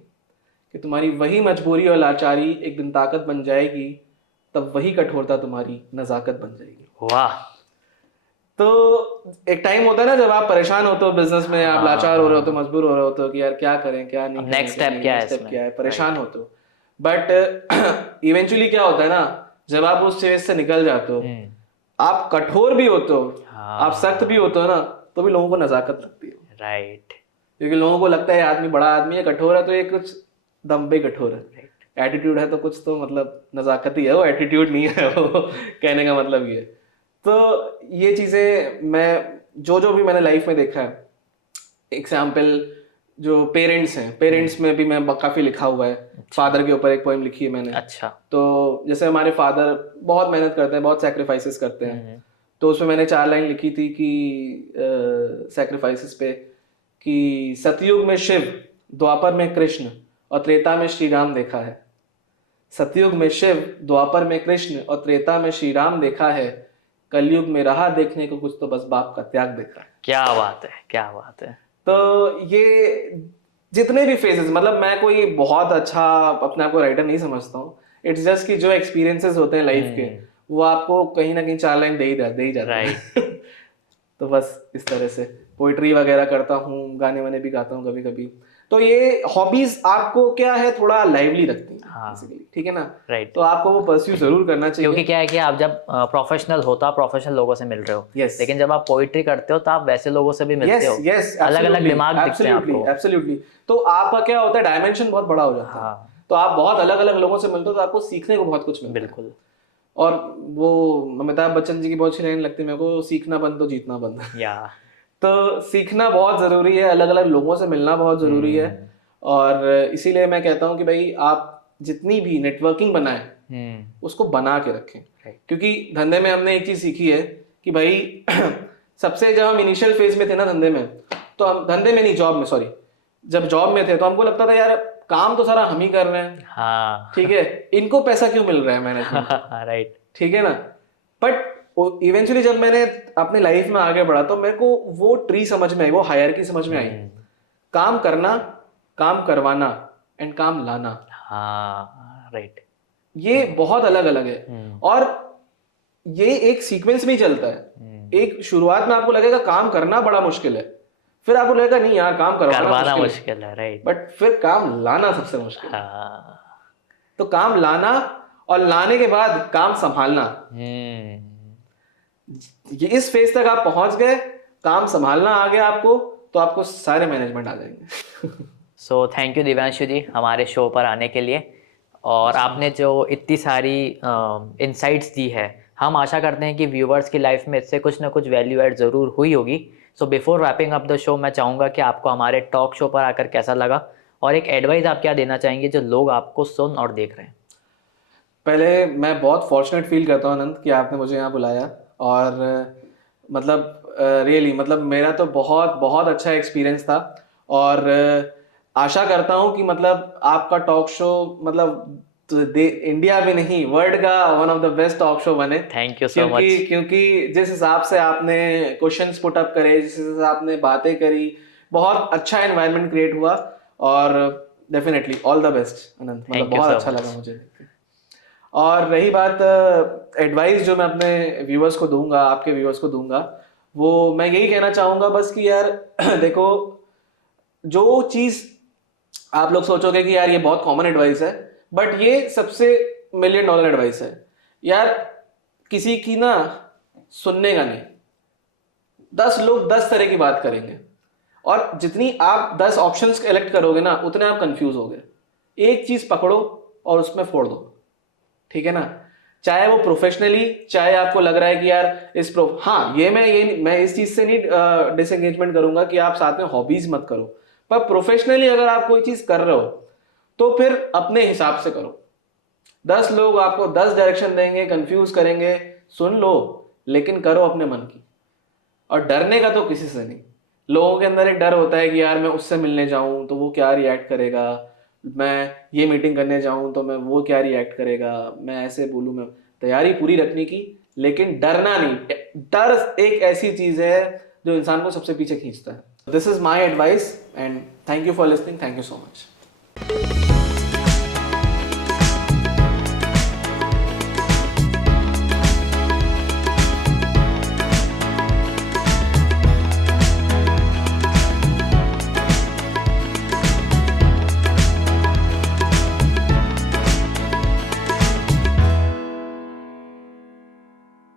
कि तुम्हारी वही मजबूरी और लाचारी एक दिन ताकत बन जाएगी, तब वही कठोरता तुम्हारी नजाकत बन जाएगी। वाह। तो एक टाइम होता है ना जब आप परेशान होते हो बिजनेस में, आप लाचार हो रहे हो, तो मजबूर हो रहे हो, तो कि यार क्या करें, क्या नहीं, नेक्स्ट स्टेप क्या है, परेशान होते हो। बट इवेंचुअली क्या होता है ना, जब आप उस फेज से निकल जाते हो, आप कठोर भी होते हो, आप सख्त भी होते हो ना, तो भी लोगों को नजाकत लगती है। राइट। क्योंकि लोगों को लगता है आदमी बड़ा आदमी है, कठोर है, तो ये कुछ दम पे कठोर है। एटीट्यूड है तो कुछ तो मतलब नजाकत ही है, वो एटीट्यूड नहीं है वो कहने का मतलब ये। तो ये चीजें मैं जो भी मैंने लाइफ में देखा है, एग्जाम्पल जो पेरेंट्स हैं, पेरेंट्स में भी मैं काफी लिखा हुआ है। फादर के ऊपर एक पोएम लिखी है मैंने। अच्छा। तो जैसे हमारे फादर बहुत मेहनत करते हैं, बहुत सैक्रिफाइसेस करते हैं, तो उसमें मैंने 4 लाइन लिखी थी कि सैक्रिफाइसेस पे, कि सतयुग में शिव, द्वापर में कृष्ण और त्रेता में श्री राम देखा है। सतयुग में शिव, द्वापर में कृष्ण और त्रेता में श्री राम देखा है। कलयुग में रहा देखने को कुछ, तो बस बाप का त्याग देखा है। क्या बात है, क्या बात है। तो ये जितने भी फेजेस, मतलब मैं कोई बहुत अच्छा अपने आप को राइटर नहीं समझता हूँ, इट्स जस्ट कि जो एक्सपीरियंसेस होते हैं लाइफ के वो आपको कहीं ना कहीं 4 लाइन दे ही जाते हैं। तो बस इस तरह से पोइट्री वगैरह करता हूँ, गाने वाने भी गाता हूँ कभी कभी। तो ये हॉबीज आपको क्या है, थोड़ा लाइवली रखती हैं। हाँ। ठीक है ना। राइट। तो आपको वो परस्यू जरूर करना चाहिए, क्योंकि क्या है कि आप जब प्रोफेशनल हो तो आप प्रोफेशनल लोगों से मिल रहे हो। Yes. लेकिन जब आप पोइट्री करते हो तो आप वैसे लोगों से भी मिलते हो। यस, अलग अलग दिमाग दिखते हैं आपको। एब्सोल्युटली। तो आपका क्या होता है, डायमेंशन बहुत बड़ा हो जाता है। हाँ। तो आप बहुत अलग अलग लोगों से मिलते हो तो आपको सीखने को बहुत कुछ मिलता है। बिल्कुल। और वो अमिताभ बच्चन जी की बहुत अच्छी लाइन लगती है मेरे को, सीखना बंद तो जीतना बंद। या तो सीखना बहुत जरूरी है, अलग अलग लोगों से मिलना बहुत जरूरी है। और इसीलिए मैं कहता हूँ कि भाई आप जितनी भी नेटवर्किंग बनाएं उसको बना के रखें। क्योंकि धंधे में हमने एक चीज सीखी है कि भाई सबसे जब हम इनिशियल फेज में थे ना धंधे में, तो हम धंधे में नहीं, जॉब में, सॉरी, जब जॉब में थे तो हमको लगता था यार काम तो सारा हम ही कर रहे हैं। हाँ। ठीक है, इनको पैसा क्यों मिल रहा है मैनेजमेंट। राइट। ठीक है ना। बट इवेंचुअली जब मैंने अपनी लाइफ में आगे बढ़ा तो मेरे को वो ट्री समझ में आई, वो हायरार्की समझ में आई। काम करना, काम करवाना एंड काम लाना। हाँ। राइट। ये बहुत अलग अलग है और ये एक सीक्वेंस में ही चलता है। एक शुरुआत में आपको लगेगा काम करना बड़ा मुश्किल है, फिर आपको लगेगा नहीं यार काम करवाना मुश्किल है। राइट। बट फिर काम लाना सबसे मुश्किल है। हाँ। तो काम लाना और लाने के बाद काम संभालना, ये इस फेज तक आप पहुंच गए, काम संभालना आ गया आपको, तो आपको सारे मैनेजमेंट आ जाएंगे। सो थैंक यू दिव्यांशु जी हमारे शो पर आने के लिए, और आपने जो इतनी सारी इनसाइट्स दी है, हम आशा करते हैं कि व्यूवर्स की लाइफ में इससे कुछ ना कुछ वैल्यू ऐड ज़रूर हुई होगी। So before wrapping up the show मैं चाहूँगा कि आपको हमारे टॉक शो पर आकर कैसा लगा, और एक एडवाइस आप क्या देना चाहेंगे जो लोग आपको सुन और देख रहे हैं। पहले मैं बहुत फॉर्चुनेट फील करता हूँ अनंत कि आपने मुझे यहाँ बुलाया, और मतलब रियली मतलब मेरा तो बहुत बहुत अच्छा एक्सपीरियंस था, और आशा करता हूँ कि मतलब आपका टॉक शो मतलब इंडिया में नहीं वर्ल्ड का one of the best talk show बने। Thank you so much. क्योंकि जिस हिसाब से आपने क्वेश्चंस पुट अप करे, जिस हिसाब से आपने बातें करी, बहुत अच्छा एनवायरनमेंट क्रिएट हुआ, और डेफिनेटली ऑल द बेस्ट अनंत, मतलब बहुत अच्छा लगा मुझे। और रही बात एडवाइस जो मैं अपने व्यूअर्स को दूंगा, आपके व्यूअर्स को दूंगा, वो मैं यही कहना चाहूंगा बस कि यार देखो, जो चीज आप लोग सोचोगे कि यार ये बहुत कॉमन एडवाइस है, बट ये सबसे $1 मिलियन एडवाइस है यार। किसी की ना सुनने का नहीं, 10 लोग 10 तरह की बात करेंगे, और जितनी आप 10 ऑप्शंस सेलेक्ट करोगे ना उतने आप कंफ्यूज होगे। एक चीज पकड़ो और उसमें फोड़ दो। ठीक है ना। चाहे वो प्रोफेशनली, चाहे आपको लग रहा है कि यार हाँ मैं इस चीज से नहीं डिसएंगेजमेंट करूंगा कि आप साथ में हॉबीज मत करो, पर प्रोफेशनली अगर आप कोई चीज कर रहे हो तो फिर अपने हिसाब से करो। 10 लोग आपको 10 डायरेक्शन देंगे, कंफ्यूज करेंगे, सुन लो, लेकिन करो अपने मन की। और डरने का तो किसी से नहीं। लोगों के अंदर एक डर होता है कि यार मैं उससे मिलने जाऊं तो वो क्या रिएक्ट करेगा, मैं ये मीटिंग करने जाऊं तो मैं वो क्या रिएक्ट करेगा, मैं ऐसे बोलूं। मैं तैयारी पूरी रखने की, लेकिन डरना नहीं। डर एक ऐसी चीज है जो इंसान को सबसे पीछे खींचता है। This is my advice and thank you for listening. Thank you so much.